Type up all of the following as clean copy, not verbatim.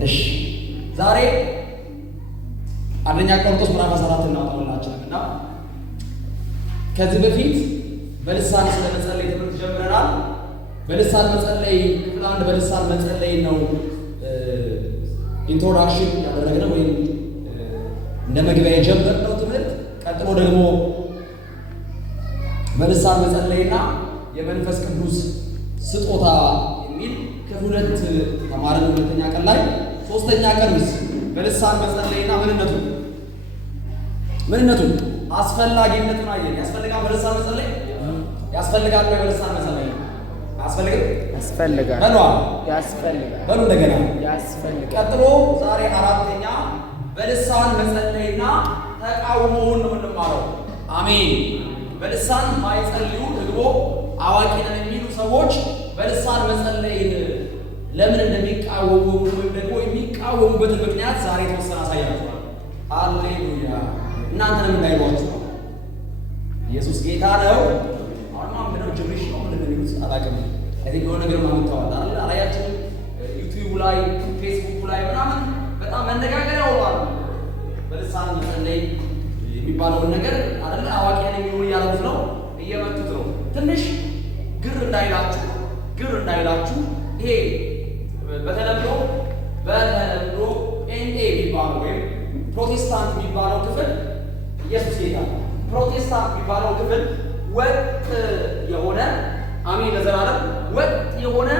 እሺ ዛሬ አንደኛ ቆሮንቶስ ምዕራፍ 14 እናውጣውላችሁና እና ከዚህ በፊት በልሳን ስለመጸለይ ትምህርት ጀምረናል። በልሳን መጸለይ ክፍል 1 በልሳን መጸለይ ነው ኢንትሮዳክሽን ያደረግነው ወይም እንደ መግቢያ የጀመርነው ትምህርት። ቀጥሎ ደግሞ በልሳን መጸለይና የመንፈስ ቅዱስ ስጦታ የሚል ክፍል 2 ተማርን ሁለተኛ ቀን ላይ። ሶስተኛ ቀን በልሳን መጸለይና ምንነቱ አስፈላጊነቱን አየን። ያስፈልጋል በልሳን መጸለይ ያስፈልጋል። በልሳን መጸለይ ያስፈልጋል በሉ እንደገና ያስፈልጋል። ቀጥሎ ዛሬ አራተኛ በልሳን መጸለይና ተቃውሞውን ነው የምንማረው። አሜን። በልሳን ማይጸልዩ ደግሞ አዋቂ ነን የሚሉ ሰዎች በልሳን መጸለይን ለምን እንደሚቃወሙ ወይም ደግሞ የሚቃወሙበትን ምክንያት ዛሬ ተወሰነ አሳያችኋለሁ። ሃሌሉያ። እናንተንም እንዳይሏችሁ ኢየሱስ ጌታ ነው። አሁንማ ምንድነው ጅምሽ ነው ምንድነው የሚሉት አላውቅም። አይደል የሆነ ነገር ማምጣዋል አይደል? አላያችሁም? ዩቲዩብ ላይ ፌስቡክ ላይ ምናምን በጣም መነጋገሪያ ሆኗል። በልሳን መጸለይ የሚባለውን ነገር አይደል አዋቂ ነን የሚሉ እያሉት ነው፣ እየመጡት ነው። ትንሽ ግር እንዳይላችሁ ይሄ በተለምዶ ጴንጤ የሚባለው ወይም ፕሮቴስታንት የሚባለው ክፍል ኢየሱስ ጌታ ፕሮቴስታንት የሚባለው ክፍል ወጥ የሆነ አሜን ለዘላለም ወጥ የሆነ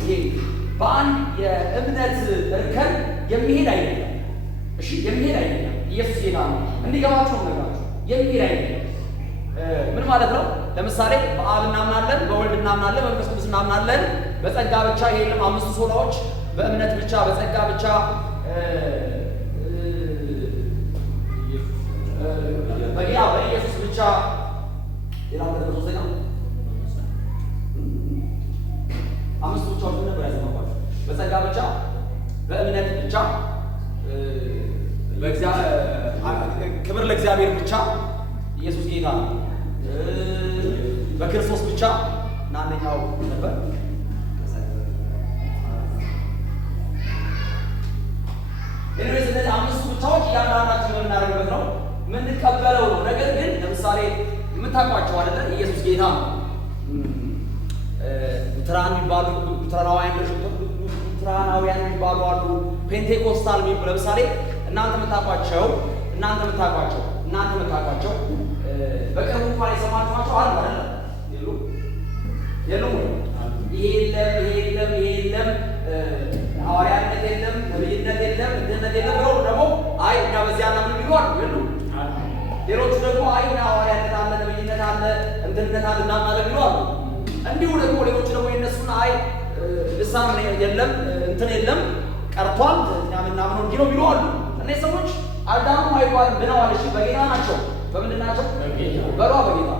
ይሄ በአንድ የእምነት እርከን የሚሄድ አይደለም። እሺ የሚሄድ አይደለም። ኢየሱስ ጌታ ነው። እንዲገባችሁ ነገራችሁ የሚሄድ አይደለም። ምን ማለት ነው? ለምሳሌ በአብ እናምናለን፣ በወልድ እናምናለን፣ በመንፈስ ቅዱስ እናምናለን። በጸጋ ብቻ የለም አምስቱ ሶላዎች በእምነት ብቻ በጸጋ ብቻ በኢየሱስ ብቻ ሌላው ሶስተኛ አምስቱ ብቻዎች ምን ነበር ያሰማባቸው? በጸጋ ብቻ በእምነት ብቻ ክብር ለእግዚአብሔር ብቻ ኢየሱስ ጌታ ነው። በክርስቶስ ብቻ እና አንደኛው ነበር እነዚህ እነዚህ አምስቱ ብቻዎች እያንዳንዳችን የምናደርግበት ነው የምንቀበለው ነው። ነገር ግን ለምሳሌ የምታውቋቸው አይደለ? ኢየሱስ ጌታ ነው። ሉተራን የሚባሉ ሉተራናውያን የሚባሉ አሉ። ፔንቴኮስታል የሚባሉ ለምሳሌ እናንተ የምታውቋቸው በቅርቡ እንኳን የሰማችኋቸው አሉ አይደለ? የሉም ወይ? ይሄ የለም ሐዋርያነት የለም፣ ነብይነት የለም፣ እንትነት የለም ብለው ደግሞ አይ እኛ በዚያ እናምን ቢሉ አሉ። የሉም? ሌሎቹ ደግሞ አይ እኛ ሐዋርያነት አለ፣ ነብይነት አለ፣ እንትነት አለ እናምናለን ቢሉ አሉ። እንዲሁ ደግሞ ሌሎቹ ደግሞ የነሱን አይ ልሳን የለም እንትን የለም ቀርቷል እኛ ምናምነው እንዲህ ነው ቢሉ አሉ። እነዚህ ሰዎች አዳሙ አይባልም ብለዋል። እሺ በጌታ ናቸው። በምንድን ናቸው? በጌታ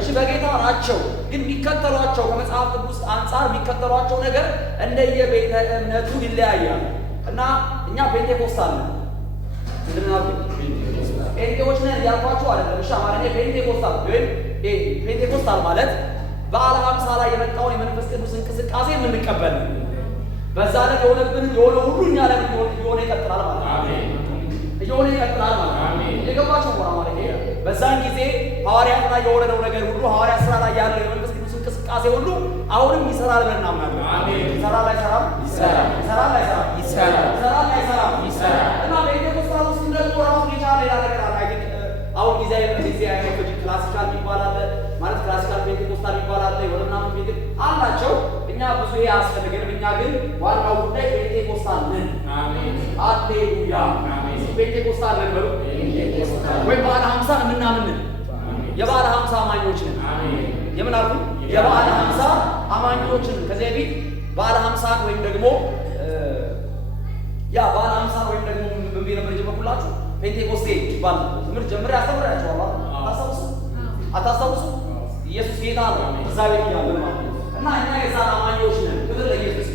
እሺ በጌታ ናቸው። ግን የሚከተሏቸው ከመጽሐፍ ቅዱስ አንጻር የሚከተሏቸው ነገር እንደየቤተ እምነቱ ይለያያል። እና እኛ ፔንቴኮስታል ነን። ፔንቴዎች ነን እያልኳቸው አይደለም። እሺ አማርኛ ፔንቴኮስታል ወይም ፔንቴኮስታል ማለት በዓለ ሃምሳ ላይ የመጣውን የመንፈስ ቅዱስ እንቅስቃሴ የምንቀበል ነው። በዛ ላይ የሆነብን የሆነ ሁሉ እኛ ላይ እየሆነ ይቀጥላል ማለት ነው። እየሆነ ይቀጥላል ማለት ነው። የገባቸው ወራ ማለት ነው። በዛን ጊዜ ሐዋርያት ላይ የወረደው ነገር ሁሉ ሐዋርያት ስራ ላይ ያለው የመንፈስ ቅዱስ እንቅስቃሴ ሁሉ አሁንም ይሰራል ብለን እናምናለን። አሜን። ይሰራል አይሰራም? ይሰራል። ይሰራል አይሰራም? ይሰራል። ይሰራል አይሰራም? ይሰራል። እና በኢየሱስ ውስጥ ደግሞ ራሱን የቻለ ሌላ ነገር አለ። አሁን ጊዜ አይነት ክላሲካል ይባላል ማለት ክላሲካል ፔንቴኮስታል ይባላል። የሆነ ምናምን ፔንቴ አላቸው። እኛ ብዙ ይሄ አያስፈልገንም። እኛ ግን ዋናው ጉዳይ ፔንቴኮስታል ነን። አሜን። ሃሌሉያ። አሜን። ፔንቴኮስታል ነን በሉ ወይ በዓለ ሃምሳ የምናምን የበዓለ ሃምሳ አማኞች ነን። አሜን። የምን አልኩ? የበዓለ ሃምሳ አማኞች ነን። ከዚህ በፊት በዓለ ሃምሳን ወይም ደግሞ በዓለ ሃምሳን ወይም ደግሞ ምን ብዬ ነበር የጀመርኩላችሁ? ፔንቴኮስቴ ይባል ትምህርት ጀምሬ አስተምራችኋለሁ። አታስታውሱ? ኢየሱስ ጌታ ነው። እዛ ቤት እያለ ማለት ነው። እና እኛ የዛ አማኞች ነን። ክብር ለኢየሱስ።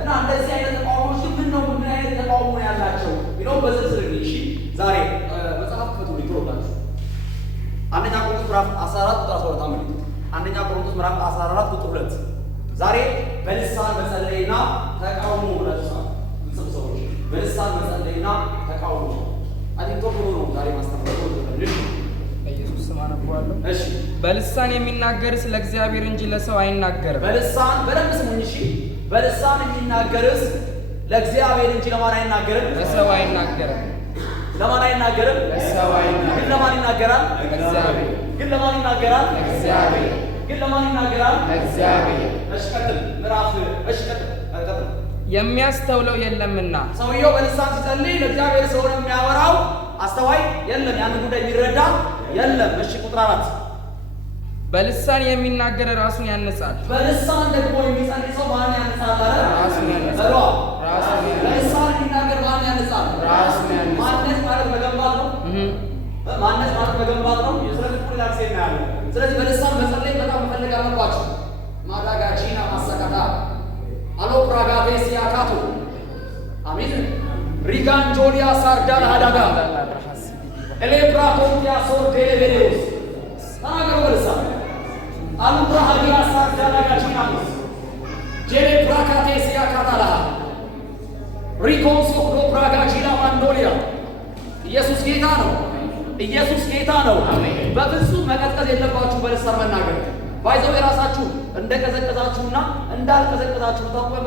እና እንደዚህ አይነት ተቃውሞች ምን አይነት ተቃውሞ ያላቸው ይኸው በዝርዝር እሺ ዛሬ መጽሐፍ ክፈቱ ይተውላችሁ። አንደኛ ቆሮንቶስ ምዕራፍ 14 ቁጥር 12 አመልኩ። አንደኛ ቆሮንቶስ ምዕራፍ 14 ቁጥር 2 ዛሬ በልሳን መጸለይና ተቃውሞ ብላችሁ በልሳን የሚናገርስ ለእግዚአብሔር እንጂ ለሰው አይናገርም። በልሳን በደንብ ስሙኝ እሺ። በልሳን የሚናገርስ ለእግዚአብሔር እንጂ ለማን አይናገርም? ለሰው አይናገርም። ለማን አይናገርም? ለሰው አይናገርም። ግን ለማን ይናገራል? ለእግዚአብሔር። ግን ለማን ይናገራል? ለእግዚአብሔር። ግን ለማን ይናገራል? ለእግዚአብሔር። እሺ ቀጥል። ምዕራፍ እሺ ቀጥል። የሚያስተውለው የለምና ሰውየው በልሳን ሲጸልይ ለእግዚአብሔር ስለሆነ የሚያወራው አስተዋይ የለም፣ ያን ጉዳይ የሚረዳ የለም። እሺ ቁጥር 4 በልሳን የሚናገር ራሱን ያነጻል። በልሳን ደግሞ የሚጸልይ ሰው ማን ያነጻል? ራሱን ያነጻል። በልሳን የሚናገር ማን ያነጻል? ራሱን ያነጻል። ማነጽ ማለት መገንባት ነው። ማነጽ ማለት መገንባት ነው። ስለዚህ ቁጥር ላይ ያለው ስለዚህ በልሳን መጸለይ በጣም መፈለግ አለባችሁ። ማዳጋጂና ማሰካታ አሎ ፕራጋቴ ሲያካቱ አሜን ሪጋንጆሊያ ሳርዳል አዳጋ ኤሌብራቶንቲያ ሶርዴሌ ቬሌስ ታናገሩ በልሳን አሉ ፕራሃዲያ ሳርዳል አጋጂና ጄሌ ፕራካቴ ሲያካታላ ሪኮንሶ ዶ ፕራጋጂና ማንዶሊያ ኢየሱስ ጌታ ነው። ኢየሱስ ጌታ ነው። በፍጹም መቀዝቀዝ የለባችሁ በልሳን መናገር። ባይዘው የራሳችሁ እንደቀዘቀዛችሁና እንዳልቀዘቀዛችሁ ታውቁበት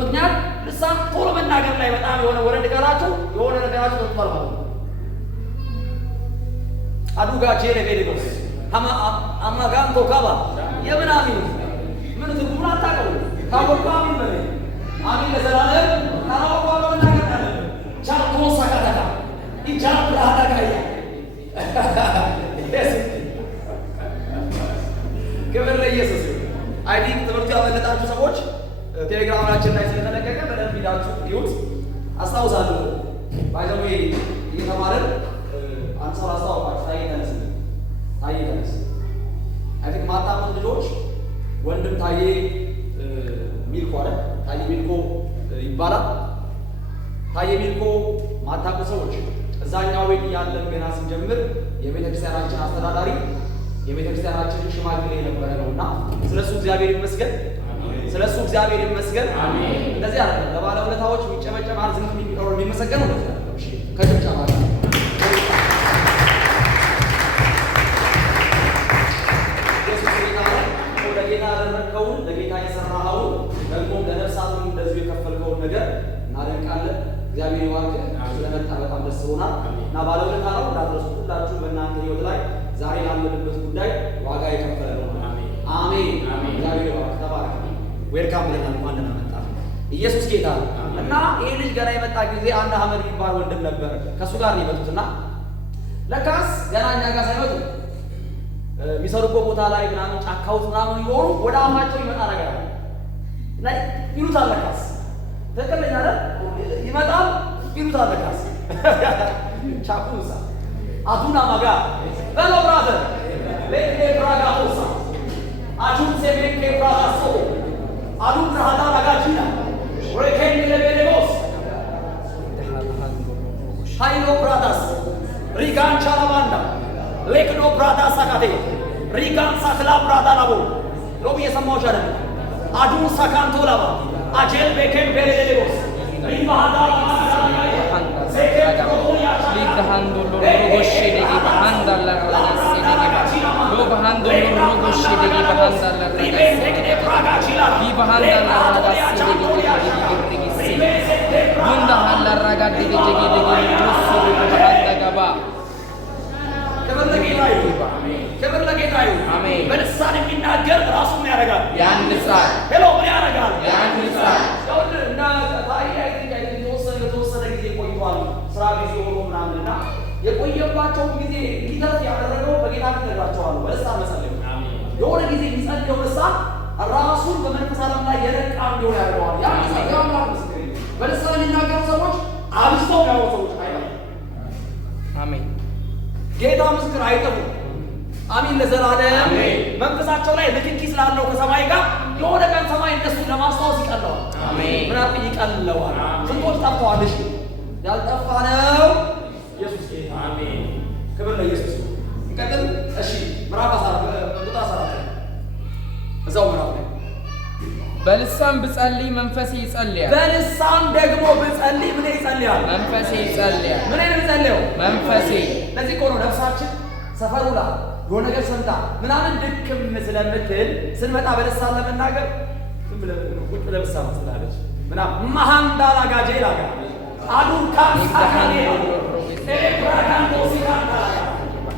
ምክንያት ልሳን ቶሎ መናገር ላይ በጣም የሆነ ወረድ ካላችሁ የሆነ ነገራችሁ ተጥቷል ማለት ነው። አዱጋ ጄሌ ቬሌጎስ አማጋንቶ ካባ የምን አሚን ምን ትርጉሙን አታውቀው። ታወቁ አሚን በለ አሚን ለዘላለም ታወቁ በመናገር አለ ቻርኮ ሳካታ ኢጃብ አዳጋያ ክብር ለኢየሱስ ይሁን። አይ ቲንክ ትምህርቱ ያመለጣችሁ ሰዎች ቴሌግራማችን ላይ ስለተለቀቀ በደንብ ሂዳችሁ ይዩት። አስታውሳለሁ ባይዘው እየተማረን አንድ ሰው አስታውቃችሁ ታዬ ተነስ አይ ቲንክ ማታመን ልጆች ወንድም ታዬ ሚልኮ አለ ታዬ ሚልኮ ይባላል። ታዬ ሚልኮ ማታቁ ሰዎች እዛኛው ቤት እያለን ገና ስንጀምር የቤተክርስቲያናችን አስተዳዳሪ የቤተክርስቲያናችን ሽማግሌ የነበረ ነውና ስለሱ እግዚአብሔር ይመስገን። ስለሱ እግዚአብሔር ይመስገን። አሜን። እንደዚህ አለ ለባለ ውለታዎች የሚጨመጨም ዝም የሚቀሩ የሚመሰገኑ ነው። እሺ ከጭብጨባ ጋር ኢየሱስ ጌታ ነው። ለጌታ ያደረግከውን ለጌታ የሰራኸውን ደግሞ ለነፍሳቱን እንደዚሁ የከፈልከውን ነገር እናደንቃለን። እግዚአብሔር ይባርክ። ስለመጣ በጣም ደስ ብሎናል እና ባለ ውለታ ነው እንዳትረሱ። ሁላችሁ በእናንተ ህይወት ላይ ዛሬ ላለንበት ጉዳይ ዋጋ የከፈለ ነው። አሜን። እግዚአብሔር ይባርክ። ተባረክ። ዌልካም ብለናል። እንኳን ደህና መጣ። ኢየሱስ ጌታ ነው እና ይሄ ልጅ ገና የመጣ ጊዜ አንድ አህመድ የሚባል ወንድም ነበር። ከእሱ ጋር ነው የመጡትና ለካስ ገና እኛ ጋር ሳይመጡ የሚሰሩበት ቦታ ላይ ምናምን ጫካ ውስጥ ምናምን ይሆኑ ወደ አፋቸው ይመጣ ነገር አለ እና ይሉታል። ለካስ ትክክለኛ አይደል? ይመጣል ይሉታል። ለካስ ቻኩሳ አዱና ማጋ በሎ ብራዘር ለኤ ብራጋቶሳ አጁን ሴቤኬ ብራጋሶ አዱን ራሃዳ አጋጂና ወሬኬን ለቤሌቦስ ሃይሎ ብራዳስ ሪጋን ቻላባንዳ ሌክዶ ብራዳስ አካቴ ሪጋን ሳክላ ብራዳ ላቦ ሎቢ የሰማዎች አይደል? አዱን ሳካንቶ ላባ አጀል ቤኬን ቤሌሌቦስ ሪባሃዳ Bajando lo rogoshe de bahanda la ragazzi de lo bahando lo rogoshe de bahanda la ragazzi di bahanda la ragazzi de bunda halla ragazzi de rosso de bahanda gaba ክብር ለጌታ ይሁን። አሜን። በልሳን የሚናገር ራሱን ያረጋል ያንጻል። ሄሎ ምን ያረጋል? ያንጻል። ያውል እና ታዲያ የተወሰነ ጊዜ ቆይቷል። ስራ ጊዜ ሆኖ ምናምንና የቆየባቸው ጊዜ እንዲደርስ ያደረገው በጌታ ተነግራቸዋለሁ። በልሳን መጸለይ የሆነ ጊዜ የሚጸልየው ልሳን ራሱን በመንፈስ ዓለም ላይ የነቃ እንዲሆን ያደርገዋል። ያ ምስክር በልሳን የሚናገሩ ሰዎች አብዝተው ያወሩ ሰዎች አይደለም። አሜን። ጌታ ምስክር አይጠፉም። አሚን ለዘላለም መንፈሳቸው ላይ ንክኪ ስላለው ከሰማይ ጋር የሆነ ቀን ሰማይ እነሱን ለማስታወስ ይቀለዋል። አሜን። ምናምን ይቀለዋል። ስንቶች ጠፍተዋል? እሺ ያልጠፋ ነው ኢየሱስ ጌታ። አሜን። ክብር ለኢየሱስ። እንቀጥል። እሺ ምዕራፍ 14 ቁጥር 14 እዛው ምዕራፍ ላይ በልሳን ብጸልይ መንፈሴ ይጸልያል። በልሳን ደግሞ ብጸልይ ምን ይጸልያል? መንፈሴ ይጸልያል። ምን ነው ይጸልያል? መንፈሴ። ለዚህ እኮ ነው ነፍሳችን ሰፈሩላ የሆነ ነገር ሰምታ ምናምን ድክም ስለምትል ስንመጣ በልሳን ለመናገር ዝም ብለህ ቁጭ ለብሳ መስላለች ምናምን ማሃንዳላ ጋጄ ላጋ አዱን ካንሳካኔ ኤብራካንቶ ሲካንታ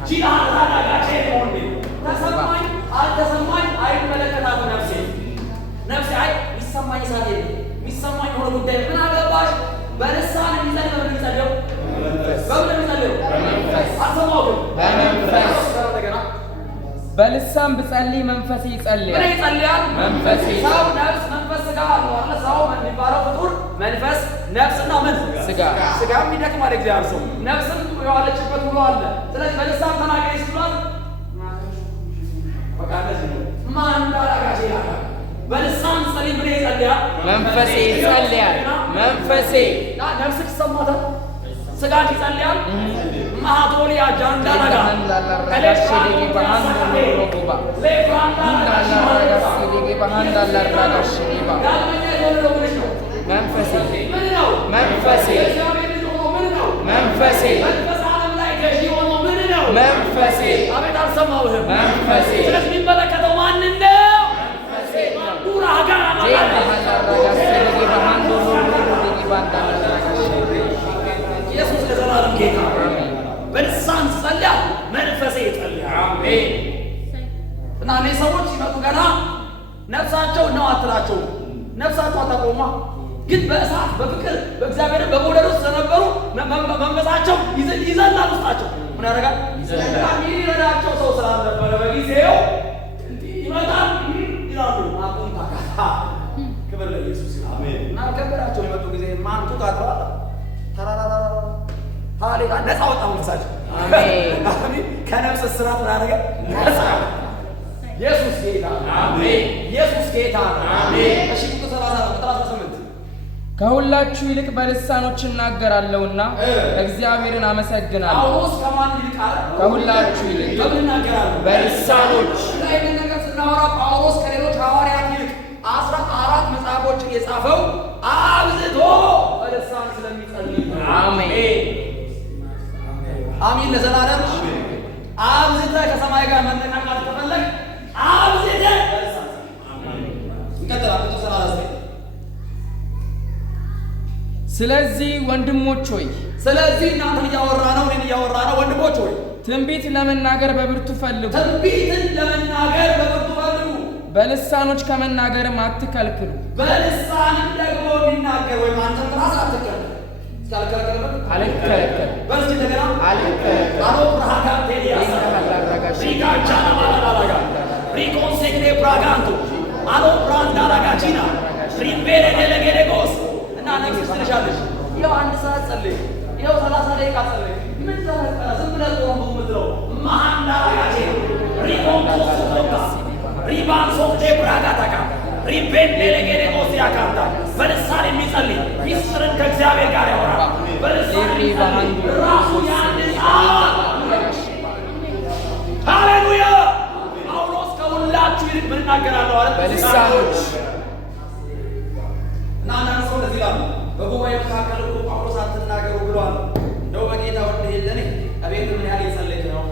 ጂሃንዳላ ጋጄ ሆንዴ ተሰማኝ አልተሰማኝ አይመለከታትም ነፍሴ አይ የሚሰማኝ ሳቴ የሚሰማኝ ሆነ ጉዳይ ምን አገባሽ? በልሳን የሚጸልይ በምን የሚጸልየው? በምን የሚጸልየው? አልሰማሁም። በልሳን ብጸልይ መንፈሴ ይጸልያል። ምን ይጸልያል? መንፈሴ። ሰው ነፍስ፣ መንፈስ፣ ስጋ አለ። ሰው የሚባለው ፍጡር መንፈስ፣ ነፍስና ምን? ስጋ። ስጋም ይደክማል። እግዚአብሔር ሰው ነፍስም የዋለችበት ውሎ አለ። ስለዚህ በልሳን ተናገሪ ሲሏት በቃ እንደዚህ ነው። ማንዳላጋሽ ያለ በልሳን ጸልይ ምን ይጸልያል? መንፈሴ ይጸልያል። መንፈሴ ነፍስ ይሰማታል። ስጋ ይጸልያል። ማቶሊያ ጃንዳላጋ መንፈሴ አቤት አልሰማሁህም። መንፈሴ ስለዚህ የሚመለከተው ማንን ነው? ዱራ ጋራ ኢየሱስ ለዘላለም ጌታ በልሳን ጸልያ መንፈሴ ይጸልያል። አሜን። እና እኔ ሰዎች ሲመጡ ገና ነፍሳቸው ነው አትላቸው፣ ነፍሳቸው አታቆማ። ግን በእሳት በፍቅር በእግዚአብሔር በመውደድ ውስጥ ስለነበሩ መንፈሳቸው ይዘላል። ውስጣቸው ምን ያደርጋል? ይዘላል። የሚረዳቸው ሰው ስላልነበረ በጊዜው ይመጣል ይላሉ። አቁም ታካታ ክብር ለኢየሱስ ይሁን። አሜን። እና ከበራቸው የመጡ ጊዜ ማንቱ ጋጥሯል ተራራራ ሃሌሉያ ነፃ ወጣ መንፈሳቸው። አሜን። አሜን። ከነፍስ እስራት ምን ያደረገ ነፃ። ኢየሱስ ጌታ አሜን። ኢየሱስ ጌታ አሜን። እሺ ቁጥር 18 ከሁላችሁ ይልቅ በልሳኖች እናገራለሁና እግዚአብሔርን አመሰግናለሁ። ጳውሎስ ከማን ይልቅ አለ? ከሁላችሁ ይልቅ በልሳኖች። ይህን ነገር ስናወራ ጳውሎስ ከሌሎች ሐዋርያት ይልቅ 14 መጽሐፎችን የጻፈው አብዝቶ በልሳን ስለሚጸልይ። አሜን አሜን ለዘላለም። አብዝተህ ከሰማይ ጋር መነቃቃት ከፈለግ አብዝተህ በልሳን እንቀጥላለን። ቁጥር 39 ስለዚህ ወንድሞች ሆይ፣ ስለዚህ እናንተን እያወራ ነው እኔን እያወራ ነው። ወንድሞች ሆይ ትንቢት ለመናገር በብርቱ ፈልጉ። ትንቢትን ለመናገር በብርቱ ፈልጉ። በልሳኖች ከመናገርም አትከልክሉ። በልሳንም ደግሞ የሚናገር ወይም አንተም ራስህ አትከልክል። አልከለከልም። በዚህ እንደገና አልከለከልም። አሎ ብራሃጋን ቴዲያስ ሪጋቻና ማላላጋ ሪኮንሴክሬ ብራጋንቱ አሎ ብራንዳላጋቺና ሪቤሌ ዴሌጌዴጎስ እና ነፍስ ትልሻለች። ይኸው 1 ሰዓት ጸልይ፣ ይኸው 30 ደቂቃ ጸልይ። ምን ተፈጠረ? ዝም ብለህ ቆም የምትለው ማንዳላጋቺ ሪኮንኮስቶታ ሪባንሶቴ ብራጋታካ ሪቤን ዴሌጌዴጎስ ያካንታ በልሳን የሚጸልይ ሚስጥርን ከእግዚአብሔር ጋር ያወራል። በልሳን ራሱ ያንጻል። ሃሌሉያ። ጳውሎስ ከሁላችሁ ይልቅ ምን እናገራለሁ አለ? በልሳኖች። እና አንዳንድ ሰው እንደዚህ ይላሉ፣ በጉባኤ መካከል እኮ ጳውሎስ አትናገሩ ብሏል። እንደው በጌታ ወደ ሄደኔ እቤት ምን ያህል የጸለይክ ነው?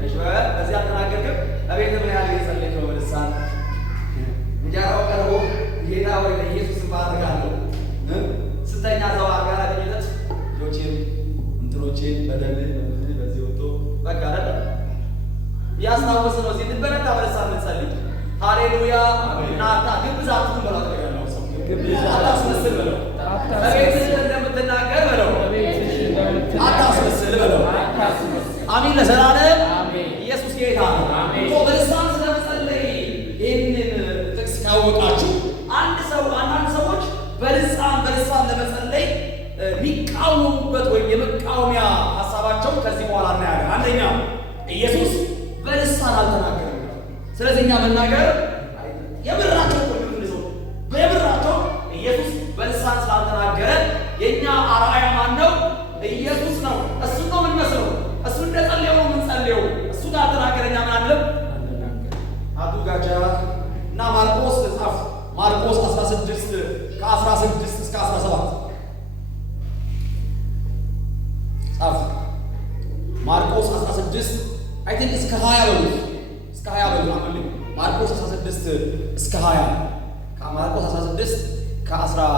እሺ በዚህ አልተናገርክም። እቤት ምን ያህል የጸለይክ ነው? በልሳን እንጀራው ቀርቦ ጌታ ወይ ለኢየሱስ ባርካለሁ ስተኛ ሰው ጋር ተኝተህ ልጆቼን እንትኖቼን በደል በዚህ ወጥቶ በቃ አይደል ያስታውስ ነው። እዚህ ትበረታ በልሳን ልጸልይ። ሃሌሉያ። ናታ ግብዛት ብለው አደረጋለሁ። ሰው ግብዛት አስመስል በለው። በቤትህ እንደምትናገር በለው። አታስመስል በለው። አሜን ለዘላለም። ኢየሱስ ጌታ ነው። በልሳን ስለመጸለይ ይህንን ጥቅስ ካወቃችሁ አንዳንድ ሰዎች በልሳን ለመጸለይ የሚቃወሙበት ወይም የመቃወሚያ ሀሳባቸው ከዚህ በኋላ እናያለን። አንደኛ ኢየሱስ በልሳን አልተናገረም። ስለዚህ እኛ መናገር የምራቸው የምራቸው ኢየሱስ በልሳን ስላልተናገረ የእኛ አርአያ ማን ነው? ኢየሱስ ነው። እሱን ነው የምንመስለው። እሱ እንደጸለየው ነው የምንጸልየው። እሱ ጋር ተናገረኛ ምን አለም አዱጋጃ እና ማርቆስ ጻፍ። ማርቆስ 16 ከ16 እስከ 17 ጻፍ። ማርቆስ 16 አይ ቲንክ እስከ 20 በሉ እስከ 20 በሉ አመልኝ ማርቆስ 16 እስከ 20 ከማርቆስ 16 ከ10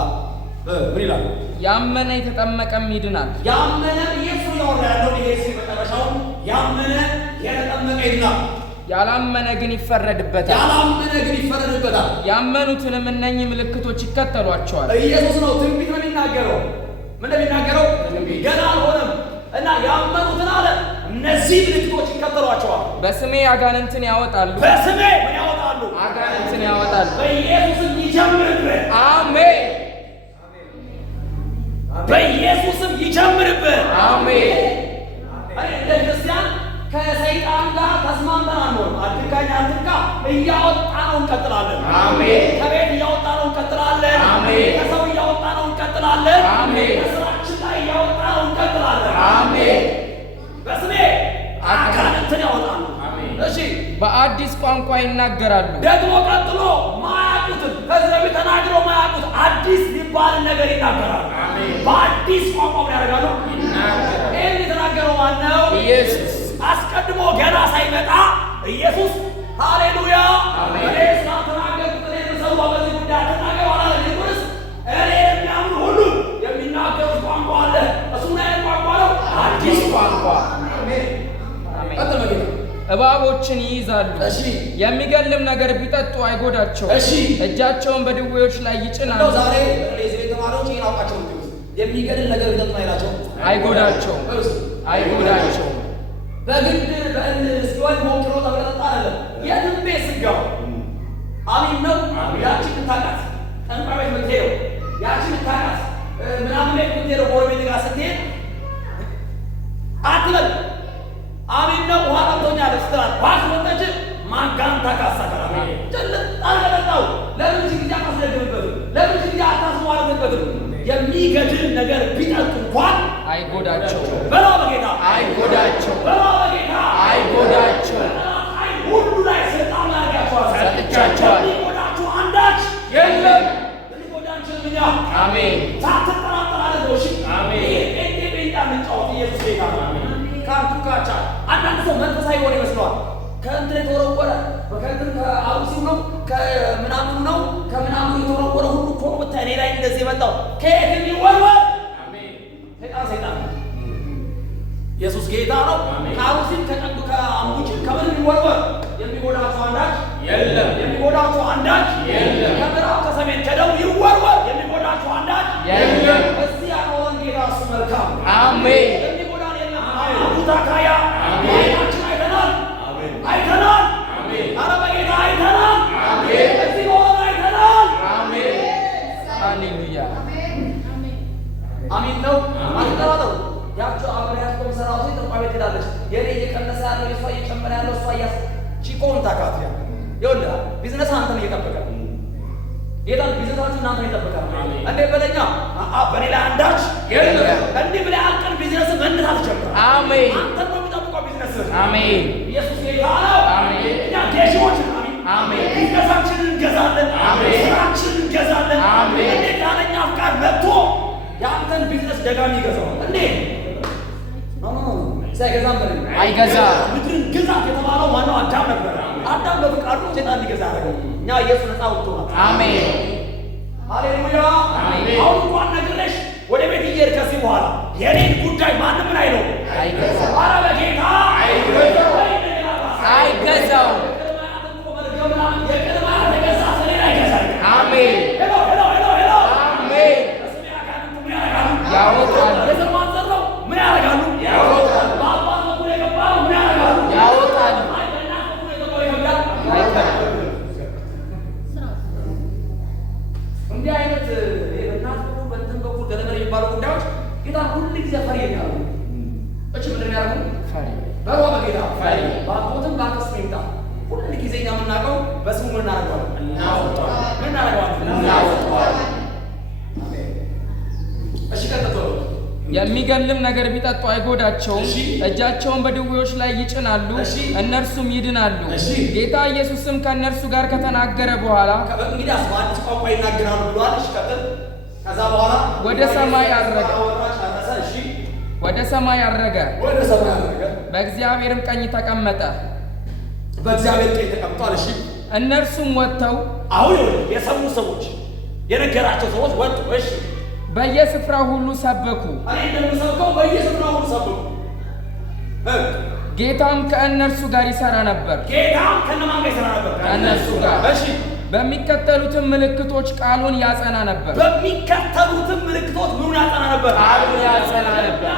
ምን ይላል? ያመነ የተጠመቀም ይድናል። ያመነ ኢየሱስ ያወራ ያለው ይሄ መጨረሻው ያመነ የተጠመቀ ይድናል። ያላመነ ግን ይፈረድበታል። ያላመነ ግን ይፈረድበታል። ያመኑትንም እነኚህ ምልክቶች ይከተሏቸዋል። ኢየሱስ ነው ትንቢት ነው የሚናገረው። ምን እንደሚናገረው ገና አልሆነም እና ያመኑትን አለ እነዚህ ምልክቶች ይከተሏቸዋል። በስሜ አጋንንትን ያወጣሉ። በስሜ ምን ያወጣሉ? አጋንንትን ያወጣሉ። በኢየሱስም ይጀምርብህ። አሜን። በኢየሱስም ይጀምርብህ። አሜን። እንደ ክርስቲያን ከሰይጣን ጋር ተስማምተን አንሆን። አድርጋኝ አድርጋ እያወጣ ነው እንቀጥላለን። አሜን። ከቤት እያወጣ ነው እንቀጥላለን። አሜን። ከሰው እያወጣ ነው እንቀጥላለን። አሜን። ከስራችን ላይ እያወጣ ነው እንቀጥላለን። አሜን። በስሜ አጋንንትን ያወጣሉ። እሺ፣ በአዲስ ቋንቋ ይናገራሉ። ደግሞ ቀጥሎ ማያውቁትን ከዚህ በፊት ተናግረው ማያውቁት አዲስ ሊባል ነገር ይናገራሉ። በአዲስ ቋንቋ ምን ያደርጋሉ? ይናገራሉ። ይህን የተናገረው ማነው? ኢየሱስ። አስቀድሞ ገና ሳይመጣ ኢየሱስ ሃሌሉያ እኔ ስላተናገርኩት እኔ የምሰዋ በዚህ ጉዳይ አትናገሩ አላለም። ይልቁንስ እኔ የሚያምኑ ሁሉ የሚናገሩት ቋንቋ አለ። እሱ ምን አይነት ቋንቋ ነው? አዲስ ቋንቋ። ቀጥል። እባቦችን ይይዛሉ። እሺ። የሚገልም ነገር ቢጠጡ አይጎዳቸውም። እሺ። እጃቸውን በድዌዎች ላይ ይጭናሉ። ዛሬ እዚህ ተማሪዎች ይህን አውቃቸው የሚገድል ነገር ቢጠጡ አይላቸው አይጎዳቸውም። አይጎዳቸውም። በግድ በእስኪወድ ሞክሮ ተብለጠጣ አይደለም። የትንቤ ስጋው አሚን ነው። ያችን ምታቃት ጠንቋይ ቤት ምትሄደው ያችን ምታቃት ምናምን ቤት ምትሄደው ጎረቤት ጋር ስትሄድ አትበል አሚን ነው። ውሃ ጠምቶኛል ስትላት ዋስ ወጠች ማጋን ታካሳከራ ጭልጥ አልገጠጣው። ለምን ጊዜ አታስደግምበትም? ለምን ጊዜ አታስሟረትበትም? የሚገድል ነገር ቢጠጡ እንኳን አይጎዳቸው። በላው በጌታ አይጎዳቸው። በላው በጌታ አይጎዳቸው። ሁሉ ላይ ስልጣን ያርጋቸዋል፣ ሰጥቻቸዋል። የሚጎዳችሁ አንዳች የለም። የሚጎዳችሁ እኛ አሜን። ሳትጠራጠር አድርገው። እሺ አሜን። ጴንጤ ጴንጤ አንጫወት። ኢየሱስ ጌታ ነው። ካንቱ ካቻ አንዳንድ ሰው መንፈሳዊ ሆነ ይመስለዋል። ከእንትን የተወረወረ ከእንትን ከአሩሲው ነው ከምናምኑ ነው ከምናምኑ የተወረወረ ሁሉ እኮ ነው ብታይ እኔ ላይ እንደዚህ የመጣው ከየት የሚወርወር ሰይጣን ኢየሱስ ጌታ ነው። ከአሩሲም ከቀንዱ ከአምቡጭም ከምን የሚወርወር የሚጎዳቸው አንዳች የለም። የሚጎዳቸው አንዳች የለም። ከምዕራብ ከሰሜን ከደቡብ ይወርወር የሚጎዳቸው አንዳች የለም። እዚህ ያኖረን ጌታ እሱ መልካም አሜን። የሚጎዳን የለም። አቡታካያ አይናችን አይተናል አይተናል። ኧረ በጌታ አይተናል። እዚህ ሆነን አይተናል። ሃሌሉያ አሚን ነው። አትጠራጠሩ። ያቸው አብሬያት ኮምሰራው ሴት ጠንቋይ ቤት ሄዳለች። የኔ እየቀነሰ ያለው የሷ እየጨመረ ያለው እሷ ቺኮን ታካፊያ ይኸውልህ ቢዝነስ አንተን እየጠበቀ ጌታ ቢዝነሳችሁ እናንተን ይጠብቃል። እንዴ በለኛ በኔ ላይ አንዳች የለም። እንዲህ ብለህ አልቀን ቢዝነስ መነሳት ጀምር። አሜን። አንተን ነው የሚጠብቀው ቢዝነስ። አሜን። ኢየሱስ ጌታ ነው። አሜን። እኛ ገዢዎች አሜን። ቢዝነሳችንን እንገዛለን። አሜን። ስራችንን እንገዛለን። አሜን። እንዴት ያለኛ ፍቃድ መጥቶ የአንተን ቢዝነስ ደጋሚ ይገዛዋል እንዴ? ሳይገዛም በለኝ አይገዛም። ምድርን ግዛት የተባለው ማነው? አዳም ነበር። አዳም በፍቃዱ ሴጣን እንዲገዛ አደረገ። እኛ ኢየሱስ ነፃ ወጥቶናል። አሜን። ሃሌሉያ። አሜን። አሁን እንኳን ነግሬሽ ወደ ቤት እየሄድክ ከዚህ በኋላ የኔን ጉዳይ ማንም ምን አይለው አይገዛም። ኧረ በጌታ አይገዛው። አሜን። አሜን። ያወጣል። የዘማንዘረው ምን ያደርጋሉ? ያወጣል። በአባት በኩል የገባው ምን ያደርጋሉ? ያወጣል። እንዲህ አይነት በእናት በኩል በእንትን በኩል ገለመል የሚባለው ጉዳዮች ጌታ ሁሉ ጊዜ ፈሪ የሚያደርጉ እች ምንድን ያደርጉ ፈሪ በሯ በጌታ ፈሪ በአጎትም በአክስት ይምጣ ሁሉ ጊዜ እኛ የምናውቀው በስሙ ምን እናደርገዋለን? ምን እናደርገዋለን? እሺ ቀጥሎ የሚገልም ነገር ቢጠጡ አይጎዳቸውም። እሺ። እጃቸውን በድዌዎች ላይ ይጭናሉ፣ እሺ። እነርሱም ይድናሉ። እሺ። ጌታ ኢየሱስም ከእነርሱ ጋር ከተናገረ በኋላ እንግዲህ በአዲስ ቋንቋ ይናገራሉ ብሏል። እሺ ቀጥል። ከዛ በኋላ ወደ ሰማይ አረገ። ወደ ወደ ሰማይ አረገ። ወደ ሰማይ አረገ። በእግዚአብሔርም ቀኝ ተቀመጠ። በእግዚአብሔር ቀኝ ተቀምጧል። እሺ እነርሱም ወጥተው አሁን የሰሙ ሰዎች የነገራቸው ሰዎች ወጡ። እሺ በየስፍራው ሁሉ ሰበኩ። እኔ እንደምሰብከው በየስፍራው ሁሉ ሰበኩ። ጌታም ከእነርሱ ጋር ይሰራ ነበር። ጌታም ከነማን ጋር ይሰራ ነበር? ከእነርሱ ጋር። እሺ በሚከተሉትም ምልክቶች ቃሉን ያጸና ነበር። በሚከተሉትም ምልክቶች ምኑን ያጸና ነበር? ቃሉን ያጸና ነበር።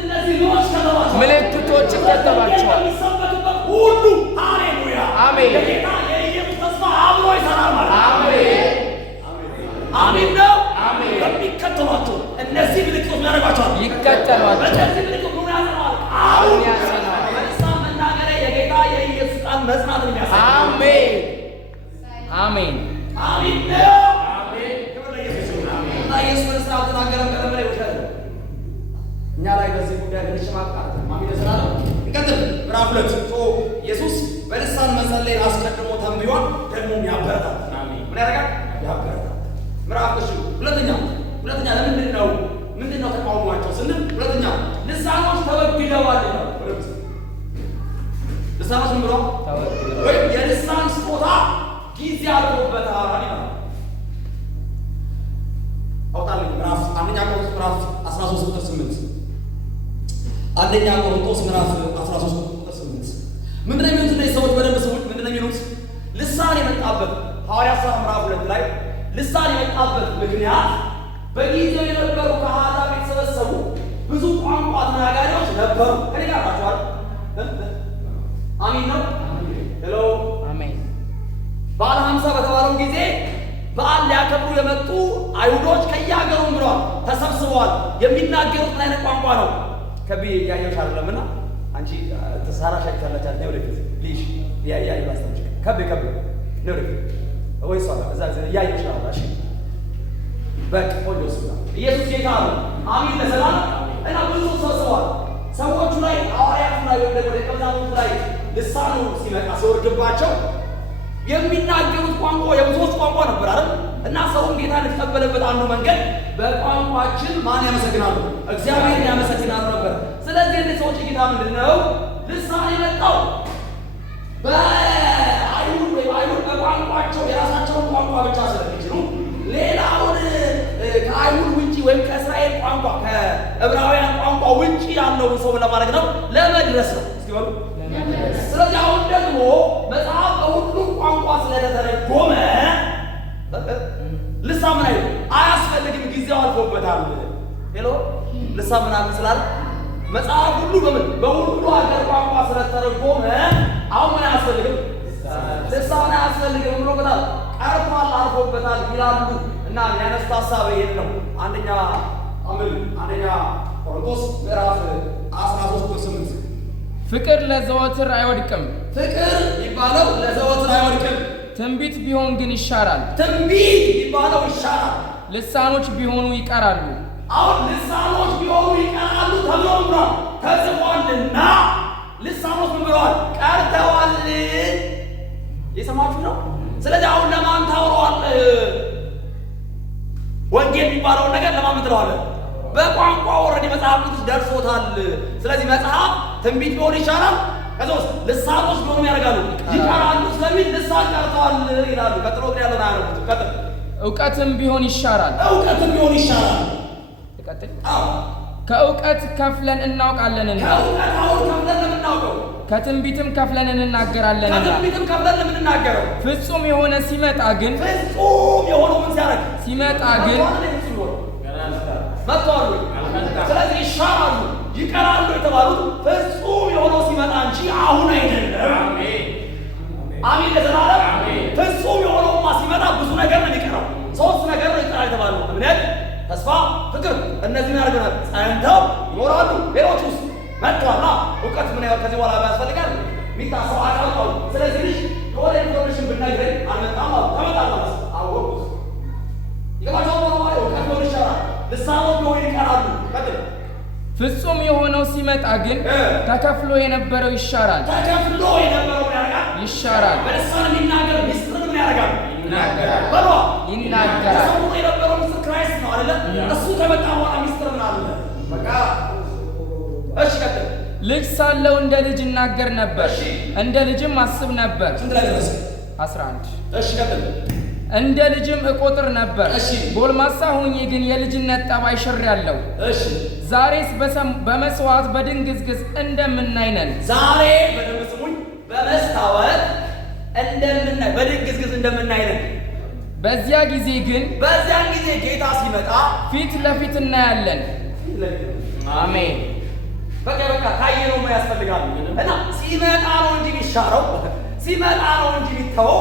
እነዚህ ኖች ከተባቸው ምልክቶች ይከተሏቸዋል። የሚሰበክበት ሁሉ ሃሌሉያ አሜን። የጌታ የኢየሱስ ተስፋ አብሮ ይሰራል ማለት ነው። አሜን አሜን ነው። አሜን። በሚከተሏቸው እነዚህ ምልክቶች ያደርጓቸዋል፣ ይከተሏቸዋል። በእነዚህ ምልክቶች ምኑን ያጸናዋል? ቃሉን ያጸናዋል። በልሳን መናገር የጌታ የኢየሱስ ቃል መጽናትን የሚያሳይ አሜን አሜን አሜን ነው። አሜን ክብር ለኢየሱስ ይሁን። እና ኢየሱስ በልሳን ተናገረ ቀደም ላይ ወሻለ እኛ ላይ በዚህ ጉዳይ ልንሸማቀቅ ማሚነ ስላለ እንቀጥል። ምዕራፍ 2 ኢየሱስ በልሳን መጸለይን አስቀድሞ ተንብዮአል፣ ደግሞ ያበረታል። አሜን ምን ያደርጋል? ያበረታል። ምዕራፍ ሁለተኛ ምንድን ነው ተቃውሟቸው ስንል ሁለተኛ ልሳኖች ተበግደዋል ነው። ልሳኖች ምን ብለው ወይም የልሳን ስጦታ ጊዜ አልፎበታል ይላል። አውጣልኝ ምዕራፍ አንደኛ ቆሮንቶስ ምዕራፍ 13 ቁጥር 8 አንደኛ ቆሮንቶስ ምዕራፍ 13 ቁጥር 8 ምንድን ነው የሚሉት እነዚህ ሰዎች? በደንብ ሰዎች ምንድን ነው የሚሉት? ልሳን የመጣበት ሐዋርያት ሥራ ምዕራፍ 2 ላይ ልሳን የመጣበት ምክንያት በጊዜው የነበሩ ከአሕዛብ የተሰበሰቡ ብዙ ቋንቋ ተናጋሪዎች ነበሩ። ከኔ ጋር ናቸዋል። አሚን ነው። ሄሎ አሜን። በዓለ ሀምሳ በተባለው ጊዜ በዓል ሊያከብሩ የመጡ አይሁዶች ከየሀገሩ ምረዋል ተሰብስበዋል። የሚናገሩት ምን አይነት ቋንቋ ነው? ከብዬ እያየሁሽ አይደለምና አንቺ ተሳራሽ አይታላቻል ነው ወደፊት ልጅ ያያይ ባስተምጭ ከብ ነው ወደፊት ወይስ እዛ እያየሁሽ ነው። እሺ በቃ ቆንጆ ስላ ኢየሱስ ጌታ ነው። አሚን ለሰላም እና ብዙ ተሰብስበዋል። ሰዎቹ ላይ ሐዋርያቱ ላይ ወይም ደግሞ ደቀ መዛሙርቱ ላይ ልሳኑ ሲመጣ ሲወርድባቸው የሚናገሩት ቋንቋ የብዙዎች ቋንቋ ነበር አይደል? እና ሰውን ጌታን የተቀበለበት አንዱ መንገድ በቋንቋችን ማን ያመሰግናሉ? እግዚአብሔርን ያመሰግናሉ ነበር። ስለዚህ እነዚህ ሰዎች ጌታ ምንድነው ልሳን የመጣው በአይሁድ ወይ አይሁድ በቋንቋቸው የራሳቸውን ቋንቋ ብቻ ስለሚችሉ ሌላውን ከአይሁድ ውጪ ወይም ከእስራኤል ቋንቋ ከዕብራውያን ቋንቋ ውጪ ያለውን ሰው ለማድረግ ነው፣ ለመድረስ ነው። እስኪ በሉ ስለዚህ አሁን ደግሞ መጽሐፍ በሁሉም ቋንቋ ስለተተረጎመ ልሳን ምን አይደል አያስፈልግም፣ ጊዜው አልፎበታል። ሄሎ ልሳን ምናምን ስላለ መጽሐፍ ሁሉ በሁሉ ሀገር ቋንቋ ስለተተረጎመ አሁን ምን አያስፈልግም፣ ልሳን አያስፈልግም ብሎበታል፣ ቀርቷል፣ አልፎበታል ይላሉ። እና ያነሱት ሀሳብ ይሄን ነው። አንደኛ ቆሮንቶስ ምዕራፍ 13:8 ፍቅር ለዘወትር አይወድቅም። ፍቅር የሚባለው ለዘወትር አይወድቅም። ትንቢት ቢሆን ግን ይሻራል። ትንቢት የሚባለው ይሻራል። ልሳኖች ቢሆኑ ይቀራሉ። አሁን ልሳኖች ቢሆኑ ይቀራሉ ተብሎ ብሏል ተጽፏልና፣ ልሳኖች ምን ብለዋል? ቀርተዋል። የሰማችሁ ነው። ስለዚህ አሁን ለማን ታወራዋል? ወንጌል የሚባለውን ነገር ለማን ትለዋለህ? በቋንቋ ወረድ መጽሐፍ ቅዱስ ደርሶታል። ስለዚህ መጽሐፍ ትንቢት ቢሆን ይሻላል፣ ከዛ ውስጥ ልሳኖች ቢሆኑ ያደርጋሉ ይቀራሉ ስለሚል ልሳን ቀርተዋል ይላሉ። ቀጥሎ ግን ያለውን አያረጉትም። ቀጥል እውቀትም ቢሆን ይሻራል። እውቀትም ቢሆን ይሻላል። ይቀጥል። ከእውቀት ከፍለን እናውቃለንና ከእውቀት አሁን ከፍለን ለምናውቀው ከትንቢትም ከፍለን እንናገራለንና ከትንቢትም ከፍለን ለምንናገረው ፍጹም የሆነ ሲመጣ ግን ፍጹም የሆነው ምን ሲያደርግ ሲመጣ ግን መጥተዋል። ስለዚህ ይሻራሉ ይቀራሉ የተባሉት ፍጹም የሆነው ሲመጣ እንጂ አሁን አይደለም። አሜን ለዘላለም። ፍጹም የሆነውማ ሲመጣ ብዙ ነገር ነው የሚቀረው። 3 ነገር ነው ይቀራል የተባለው እምነት፣ ተስፋ፣ ፍቅር። እነዚህ ምን ያደርገናል? ጸንተው ይኖራሉ። ሌሎች ውስጥ መጥተዋልና እውቀት ምን ያህል ከዚህ በኋላ ያስፈልጋል የሚታሰብ አቃልቀው። ስለዚህ ልጅ የሆነ ኢንፎርሜሽን ብናገኝ አልመጣም አሉ ተመጣ ማለት አወቁት። ይገባቸው ነው። እውቀት ቢሆን ይሻላል፣ ልሳኖች ቢሆኑ ይቀራሉ። ቀጥል ፍጹም የሆነው ሲመጣ ግን ተከፍሎ የነበረው ይሻራል። ተከፍሎ የነበረው ያደርጋል ይሻራል። በልሳን የሚናገር ሚስጥር ምን ያደርጋል? ይናገራል። በሏ ይናገራል። ተሰውሮ የነበረው ሚስጥር ክራይስት ነው አይደለ? እሱ ከመጣ በኋላ ሚስጥር ምን አለ? በቃ እሺ ቀጥል። ልጅ ሳለው እንደ ልጅ እናገር ነበር፣ እንደ ልጅም አስብ ነበር። ስንት ላይ ደረሰ? 11 እሺ ቀጥል። እንደ ልጅም እቆጥር ነበር። ጎልማሳ ሆኜ ግን የልጅነት ጠባይ ሽሬአለሁ። እሺ ዛሬስ በመስዋዕት በድንግዝግዝ እንደምናይ ነን። ዛሬ በደንብ ስሙኝ። በመስታወት እንደምናይ በድንግዝግዝ እንደምናይ ነን። በዚያን ጊዜ ጌታ ሲመጣ ፊት ለፊት እናያለን። አሜን። በቃ ካየነው ምን ያስፈልጋል? እና ሲመጣ ነው እንጂ የሚሻረው፣ ሲመጣ ነው እንጂ የሚተወው።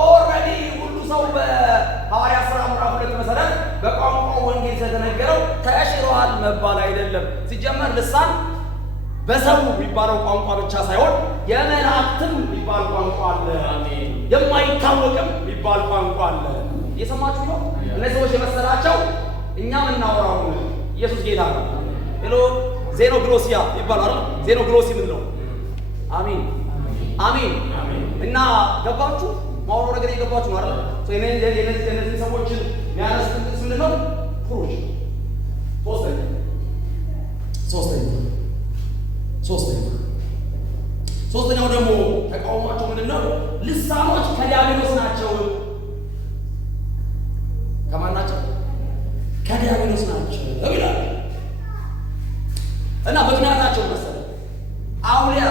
ኦልሬዲ ሁሉ ሰው በሐዋርያት ሥራ ምዕራፍ 2 መሰረት በቋንቋው ወንጌል ስለተነገረው ተሽሯል መባል አይደለም። ሲጀመር ልሳን በሰው የሚባለው ቋንቋ ብቻ ሳይሆን የመላእክትም የሚባል ቋንቋ አለ፣ የማይታወቅም የሚባል ቋንቋ አለ። እየሰማችሁ ነው? እነዚህ ሰዎች የመሰላቸው እኛ የምናወራው ኢየሱስ ጌታ ነው። ሄሎ ዜኖግሎሲያ ይባላል። ዜኖግሎሲ ምን ነው? አሜን አሜን። እና ገባችሁ? ማውራው ነገር የገባችሁ ማለት ነው። የነዚህ ሰዎችን የሚያነሱት ምንድን ነው? ፍሩጅ ሶስተኛው ደግሞ ተቃውሟቸው ምንድን ነው? ልሳኖች ከዲያብሎስ ናቸው። ከማን ናቸው? ከዲያብሎስ ናቸው ይላል። እና ምክንያታቸው መሰለህ አውሊያ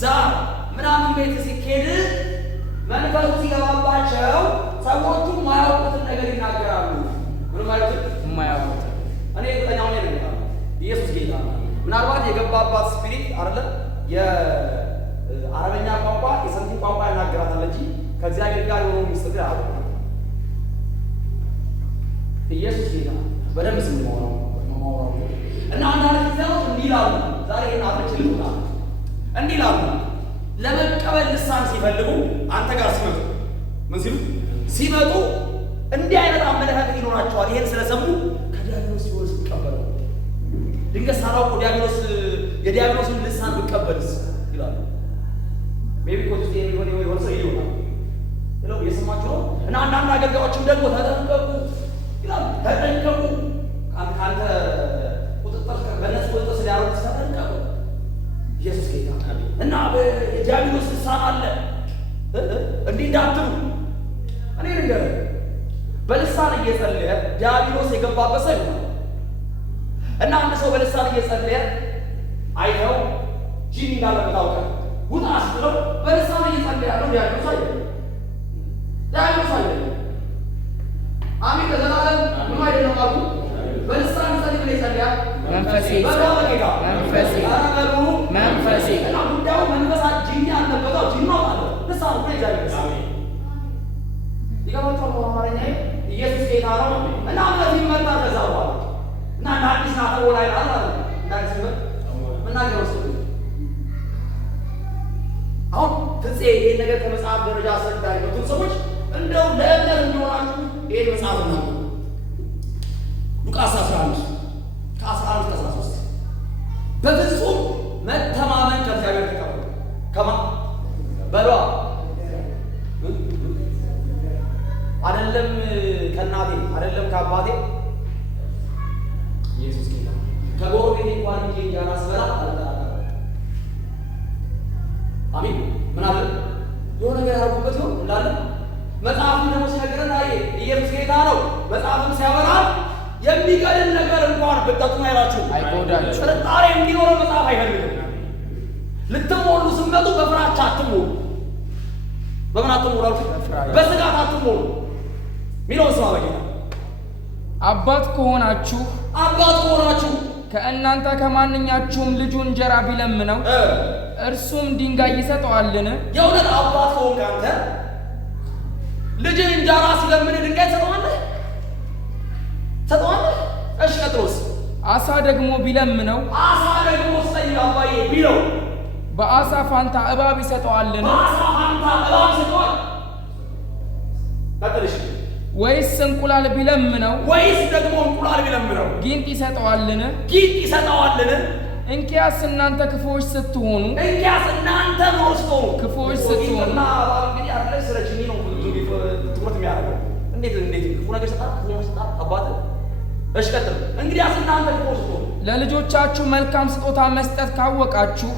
ዛር ምናምን ቤት ሲኬድ መንፈሱ ሲገባባቸው ሰዎቹ የማያውቁትን ነገር ይናገራሉ። ምን ማለት ነው? የማያውቁት እኔ እርግጠኛው ነኝ ኢየሱስ ጌታ ነው። ምናልባት የገባባት ስፒሪት አይደለም የአረበኛ ቋንቋ የሰንቲም ቋንቋ ይናገራታል እንጂ ከእግዚአብሔር ጋር የሆኑ ሚስጥር አለ። ኢየሱስ ጌታ በደንብ ስም ነው እና አንዳንድ ጊዜዎች እንዲህ ይላሉ። ዛሬ እናቶች ልቁና እንዲህ ይላሉ። ለመቀበል ልሳን ሲፈልጉ አንተ ጋር ሲመጡ ምን ሲመጡ እንዲህ አይነት አመለካከት ይኖራቸዋል። ይሄን ስለሰሙ ከዲያብሎስ ሲወስ ይቀበሉ። ድንገት ሳላውቀው የዲያብሎስን ልሳን ብቀበልስ ይላሉ። ሜቢ ኮዝ የሆነ ሰው ይሆናል ሄሎ እየሰማችሁ ነው። እና አንዳንድ አገልጋዮችም ደግሞ ተጠንቀቁ ይላሉ። ተጠንቀቁ ካንተ ቁጥጥር በነሱ ቁጥጥር ስላደረጉ ተጠንቀቁ። ኢየሱስ ጌታ እና የዲያብሎስ ልሳን አለ እንዲህ እንዳትሉ። እኔ ነገር በልሳን እየጸለየ ዲያብሎስ የገባበት ሰው ይሆናል። እና አንድ ሰው በልሳን እየጸለየ አይተው ጂኒ እንዳለበት አውቀህ ውጣ አስብለው በልሳን እየጸለየ ያለው ዲያብሎስ አይደለም። አሜን። ለዘላለም ምን አይደለም አሉ በልሳን ጸልይ ብለህ ይጸልያል። መንፈሴ እና ጉዳዩ መንፈሳት ጂኒ አልነበረው ጂኒ ነው አለ ልሳን ብለህ ይጸልያል። ይገባችኋል? አማርኛ ኢየሱስ ጌታ ነው እና እምነት ይመጣ ከዛ በኋላ እና አዲስ ናተው ላይ አለ እንዳንስ ምናገረው ሰው አሁን ትጼ ይሄን ነገር ከመጽሐፍ ደረጃ አስረዳኝ ነው ሰዎች እንደው ለእምነት እንዲሆናችሁ ይሄን መጽሐፍ ነው ሉቃስ 11 ከ11 ከ13 በፍጹም መተማመን ከእግዚአብሔር ተቀበሉ። ከማ በሏ አይደለም ከእናቴ አይደለም ከአባቴ ኢየሱስ ጌታ ከጎረቤቴ እንኳን እንጂ እንጀራ ስበላ አልጠራጠርም። አሜን። ምን አለ የሆነ ነገር ያደረጉበት ይሆን እንዳለ መጽሐፉን ደግሞ ሲነግረን አየ ኢየሱስ ጌታ ነው። መጽሐፉን ሲያበራ የሚገድል ነገር እንኳን ብትጠጡ አይላችሁ አይጎዳችሁ። ጥርጣሬ እንዲኖረው መጽሐፍ አይፈልግም። ልትሞሉ ስትመጡ በፍራቻ አትሞሉ። በምን አትሞሉ? በስጋት አትሞሉ። ሚለውን ስማ በጌታ አባት ከሆናችሁ ከእናንተ ከማንኛችሁም ልጁ እንጀራ ቢለምነው እርሱም ድንጋይ ይሰጠዋልን? የእውነት አባት ከሆንክ አንተ ልጅ እንጀራ ሲለምን ድንጋይ ትሰጠዋለህ? እሺ ቀጥሎስ? አሳ ደግሞ ቢለምነው ስጠኝ አባዬ ቢለው በአሳ ፋንታ እባብ ይሰጠዋልን? ቀጥልሽ። ወይስ እንቁላል ቢለምነው ጊንጥ ይሰጠዋልን? እንኪያስ እናንተ ክፉዎች ስትሆኑ ክፉዎች ስትሆኑ እንዴት ክፉ ነገር ሰጣ አባት። እሺ ቀጥል። እንግዲያስ እናንተ ክፉዎች ስትሆኑ ለልጆቻችሁ መልካም ስጦታ መስጠት ካወቃችሁ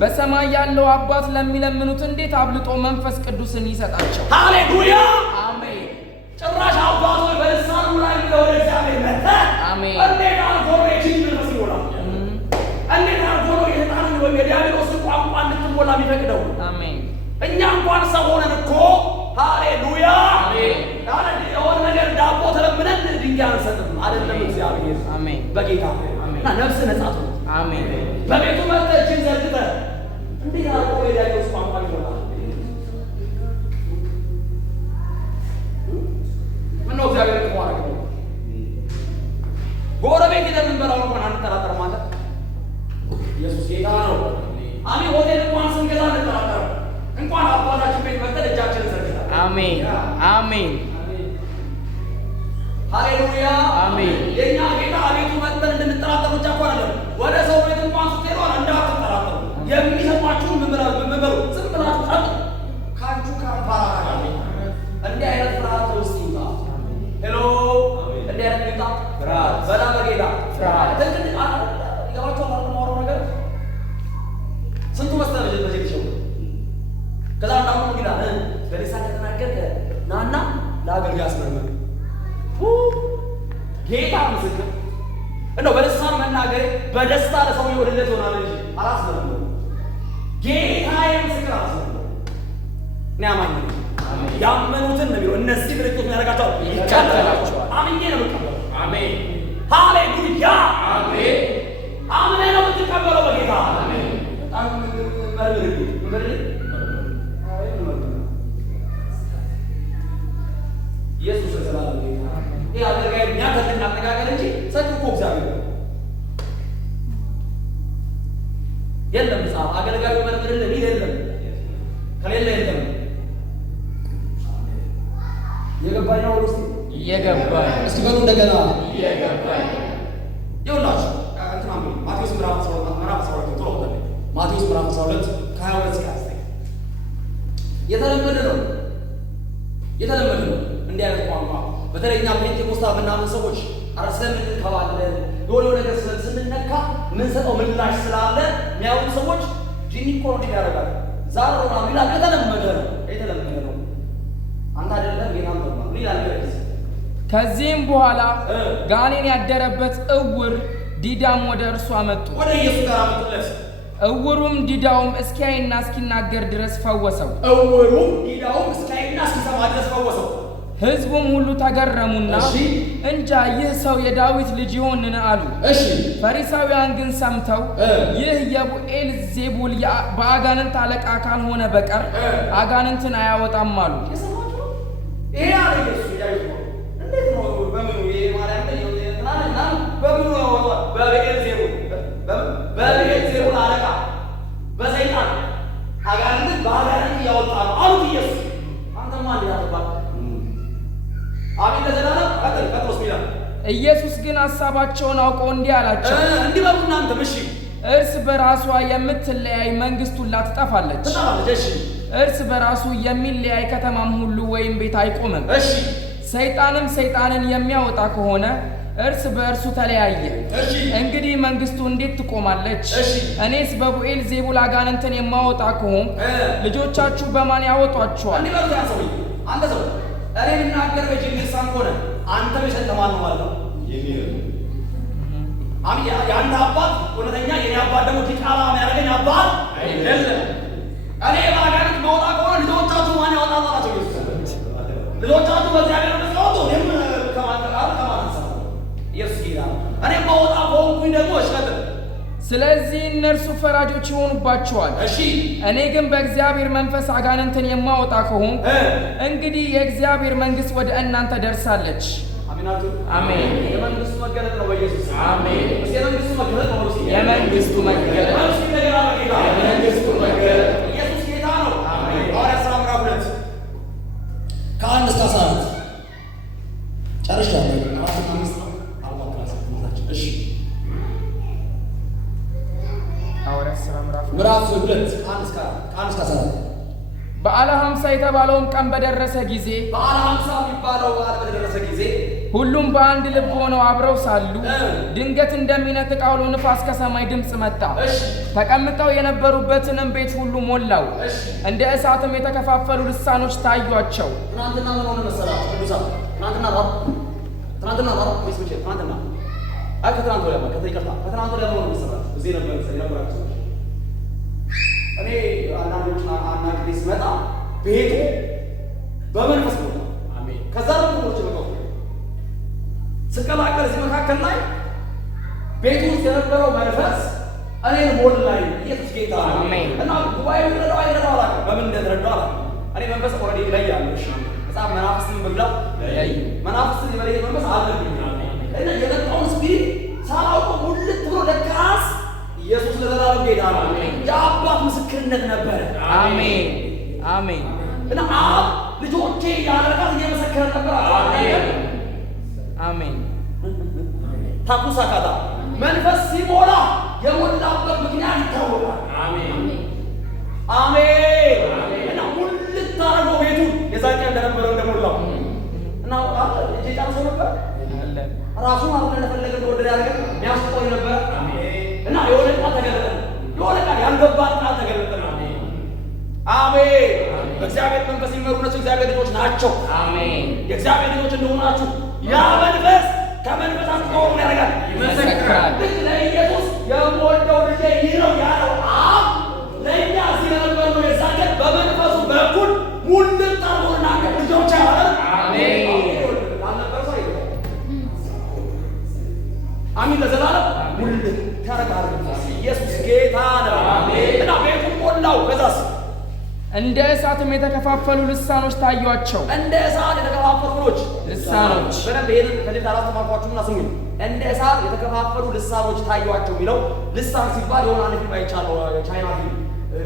በሰማይ ያለው አባት ለሚለምኑት እንዴት አብልጦ መንፈስ ቅዱስን ይሰጣቸው። ሃሌሉያ አሜን። ጭራሽ አባቶች በልሳኑ ላይ ወደ እግዚአብሔር መጣ። አሜን። እንዴት አልፎ ነው መንፈስ ይሞላል? እንዴት አልፎ ነው የሰይጣንን ወይ የዲያብሎስን ቋንቋ እንድትሞላ የሚፈቅደው? አሜን። እኛ እንኳን ሰው ሆነን እኮ ሃሌሉያ አሜን። የሆነ ነገር ዳቦ ተለምነን ድንጋይ አንሰጥም አይደለም። እግዚአብሔር አሜን። በጌታ እና ነፍስ ነጻ ትሁን። አሜን። በቤቱ መጥተህ እጅን ዘርግተህ እንዴት አልፎ የዲያብሎስ ቋንቋ ይሞላል? ምነው እግዚአብሔር እኮ አረገ። ጎረቤት ሄደን የምንበላውን እንኳን አንጠራጠርም ማለት ኢየሱስ ጌታ ነው። አሜን። ሆቴል እንኳን ስንገዛ አንጠራጠርም። እንኳን አባታችን ቤት መጥተን እጃችንን ዘርግተን አሜን። አሜን። ሃሌሉያ አሜን። የኛ ጌታ ቤቱ መጥተን እንድንጠራጠር ብቻ እኮ አይደለም። ወደ ሰው ቤት እንኳን ስትሄዱ እንዳትጠራጠሩ። የሚሰጧችሁን ምን በሉ ዝም ብላችሁ ጠጡ። ካንቹ ካምፓራ እንዲህ አይነት ፍርሃት ውስጥ ይውጣ። ሄሎ እንዲህ አይነት ይውጣ ፍርሃት በላ በጌታ ፍርሃት ትክክል ይገባችኋል። አልተማረው ነገር ስንቱ መስተረጅ በዚህ ይሽው ከዛ አንዳንዱ ይላል በሊሳን ከተናገርከ ናና ለአገልጋይ አስመርመር። ጌታ ምስክር እንደው በልሳን መናገር በደስታ ለሰው ይወደለት ይሆናል እንጂ አላስመርመር። ጌታዬ ምስክር አላስመርመር። እኔ አማኝ ነኝ። ያመኑትን ነው እነዚህ ምልክቶች የሚያደርጋቸው ይከተላቸዋል። አምኜ ነው የምቀበለው። አሜን። ሃሌሉያ አሜን። አምኜ ነው የምትቀበለው በጌታ አሜን። ኢየሱስ ዘላለም ጌታ ይሄ አገልጋይ የሚያከብር አነጋገር እንጂ ሰጥቶ እግዚአብሔር የለም። መጽሐፍ አገልጋዩ መርምርልን የለም ከሌለ የለም። የገባኝ ነው ወይስ የገባኝ? እስኪ በሉ እንደገና የገባኝ። ይኸውላችሁ እንትና ማቴዎስ ምዕራፍ 12 ጥሩ ወጣ። ማቴዎስ ምዕራፍ 12 ከ22 እስከ 29 የተለመደ ነው እንዲህ አይነት ቋንቋ። በተለይ እኛ ፔንቴኮስታል ምናምን ሰዎች አረ ስለምንከባለን የሆነ ነገር ስንነካ የምንሰጠው ምላሽ ስላለ የሚያውቁ ሰዎች ጂኒ ኮርዲ ያደርጋል። ዛሬ ነው ይላል። የተለመደ ነው። አንተ አይደለም ጌታ ነው ይላል። ከዚህም በኋላ ጋኔን ያደረበት እውር ዲዳም ወደ እርሱ አመጡ። ወደ ኢየሱስ ጋር አመጡለት። እውሩም ዲዳውም እስኪያይና እስኪናገር ድረስ ፈወሰው። ሕዝቡም ሁሉ ተገረሙና እንጃ ይህ ሰው የዳዊት ልጅ ይሆንን አሉ። ፈሪሳውያን ግን ሰምተው ይህ የቡኤል ዜቡል በአጋንንት አለቃ ካልሆነ በቀር አጋንንትን አያወጣም አሉ። ይሄ አለ ኢየሱስ ያዩት ነው። እንዴት ነው በምኑ የማርያም ተናና በምኑ ያወጣ በብኤል ዜቡል አለቃ በሰይጣን አጋንንት በአጋንንት ያወጣ ነው አሉት ኢየሱስ። አንተማ እንዴት አትባል አሜን ለዘላለም ቀጥሎስ ሚላ ኢየሱስ ግን ሐሳባቸውን አውቆ እንዲህ አላቸው፣ እንዲህ በሉ እናንተም እሺ። እርስ በራሷ የምትለያይ መንግስት ሁላ ትጠፋለች። እሺ እርስ በራሱ የሚለያይ ከተማም ሁሉ ወይም ቤት አይቆምም። እሺ ሰይጣንም ሰይጣንን የሚያወጣ ከሆነ እርስ በእርሱ ተለያየ። እንግዲህ መንግስቱ እንዴት ትቆማለች? እኔስ በቡኤል ዜቡል አጋንንትን የማወጣ ከሆንኩ ልጆቻችሁ በማን ያወጧቸዋል? እንዲህ በሉ ያሰው አንተ ሰው እኔ ልናገር በጅል ልሳን ሆነ አንተ በሸተማን ነው ማለት ነው አሚ ያንተ አባት እውነተኛ የኔ አባት ደግሞ ዲቃላ የሚያደርገኝ አባት አይደለም። እኔ በአጋንንት ማውጣ ከሆነ ልጆቻችሁ ማን ያወጣል አላቸው ኢየሱስ። ልጆቻችሁ በእግዚአብሔር መስዋዕቱ እኔም ከማንጠቃር ከማንሰራ ኢየሱስ ይላል። እኔ ማውጣ ከሆንኩኝ ደግሞ እሽከት ስለዚህ እነርሱ ፈራጆች ይሆኑባቸዋል። እኔ ግን በእግዚአብሔር መንፈስ አጋንንትን የማወጣ ከሆንኩ እንግዲህ የእግዚአብሔር መንግስት ወደ እናንተ ደርሳለች። አሜን። የመንግስቱ መገለጥ ነው በኢየሱስ አሜን። የመንግስቱ መገለጥ ነው። የመንግስቱ መገለጥ ኢየሱስ ጌታ ነው። ሐዋርያት ሥራ ምዕራፍ 2 ከ1 እስከ 14 ጨርሻለሁ። ሐዋርያት ሥራ ምዕራፍ 2 ከ1 እስከ 14 በዓለ ሀምሳ የተባለውም ቀን በደረሰ ጊዜ በዓለ ሀምሳ የሚባለው በዓል በደረሰ ጊዜ ሁሉም በአንድ ልብ ሆነው አብረው ሳሉ ድንገት እንደሚነጥቅ አውሎ ንፋስ ከሰማይ ድምፅ መጣ። ተቀምጠው የነበሩበትንም ቤት ሁሉ ሞላው። እንደ እሳትም የተከፋፈሉ ልሳኖች ታዩአቸው። ትናንትና ምን ሆነ መሰላችሁ ቅዱሳን? ትናንትና ከትናንት ወዲያ ከትናንት ወዲያ ምን ሆነ መሰላችሁ? እዚህ ነበራችሁ። እኔ አንዳንዶች አናግሬ ስመጣ ቤቱ በመንፈስ ነው። አሜን። ከዛ ነው ነው ስቀላቀል እዚህ መካከል ላይ ቤቱ ውስጥ የነበረው መንፈስ እኔን ሞላኝ። ኢየሱስ ጌታ ነው። አሜን። እና ጉባኤው ይረዳው አይረዳው አላውቅም፣ በምን እንደተረዳው አላውቅም። እኔ መንፈስ ኦልሬዲ ላይ ያለው እሺ፣ በጣም መናፍስትን ብላው ላይ መናፍስትን የበለየ መንፈስ አለብኝ። እና የመጣውን ስፒሪት ሳላውቀው ሙልት ብሎ ለካስ ኢየሱስ ለዘላለም ጌታ ነው። የአባት ምስክርነት ነበረ። አሜን አሜን። እና አብ ልጆቼ ያደረጋት እየመሰከረ ነበር። አሜን አሜን። ታኩሳካታ መንፈስ ሲሞላ የሞላበት ምክንያት ይታወቃል። አሜን አሜን። እና ሙልት ታረጎ ቤቱ የዛኛ እንደነበረው እንደሞላው እና እጄ ጫርሶ ነበር ራሱን አሁን እንደፈለገ እንደወደደ ያደረገ የሚያስቆይ ነበር። እና የሆነ ቃል ተገለጠ፣ የሆነ ቃል ያልገባን ቃል ተገለጠ። አሜን። በእግዚአብሔር መንፈስ የሚመሩ እነሱ እግዚአብሔር ልጆች ናቸው። አሜን። የእግዚአብሔር ልጆች እንደሆናችሁ ያ መንፈስ ከመንፈሳችሁ ጋር ሆኖ ያደርጋል፣ ይመሰክራል። ልክ ለኢየሱስ የምወደው ልጄ ይህ ነው ያለው አብ ለእኛ ሲነበር ነው የዛገር በመንፈሱ በኩል ሙልት አርጎና ልጆች አለ። አሜን አሜን። ለዘላለም ሙልት ታረጋር። ኢየሱስ ጌታ ነው። አሜን። እና ቤቱን ሞላው። ከዛስ እንደ እሳትም የተከፋፈሉ ልሳኖች ታዩአቸው። እንደ እሳት የተከፋፈሉ ልሳኖች በደንብ ይሄን ከዚህ ታላቅ ተማርኳችሁና ስሙኝ። እንደ እሳት የተከፋፈሉ ልሳኖች ታዩአቸው የሚለው ልሳን ሲባል የሆነ አንድ ፊልም አይቻለሁ፣ ቻይና ፊልም።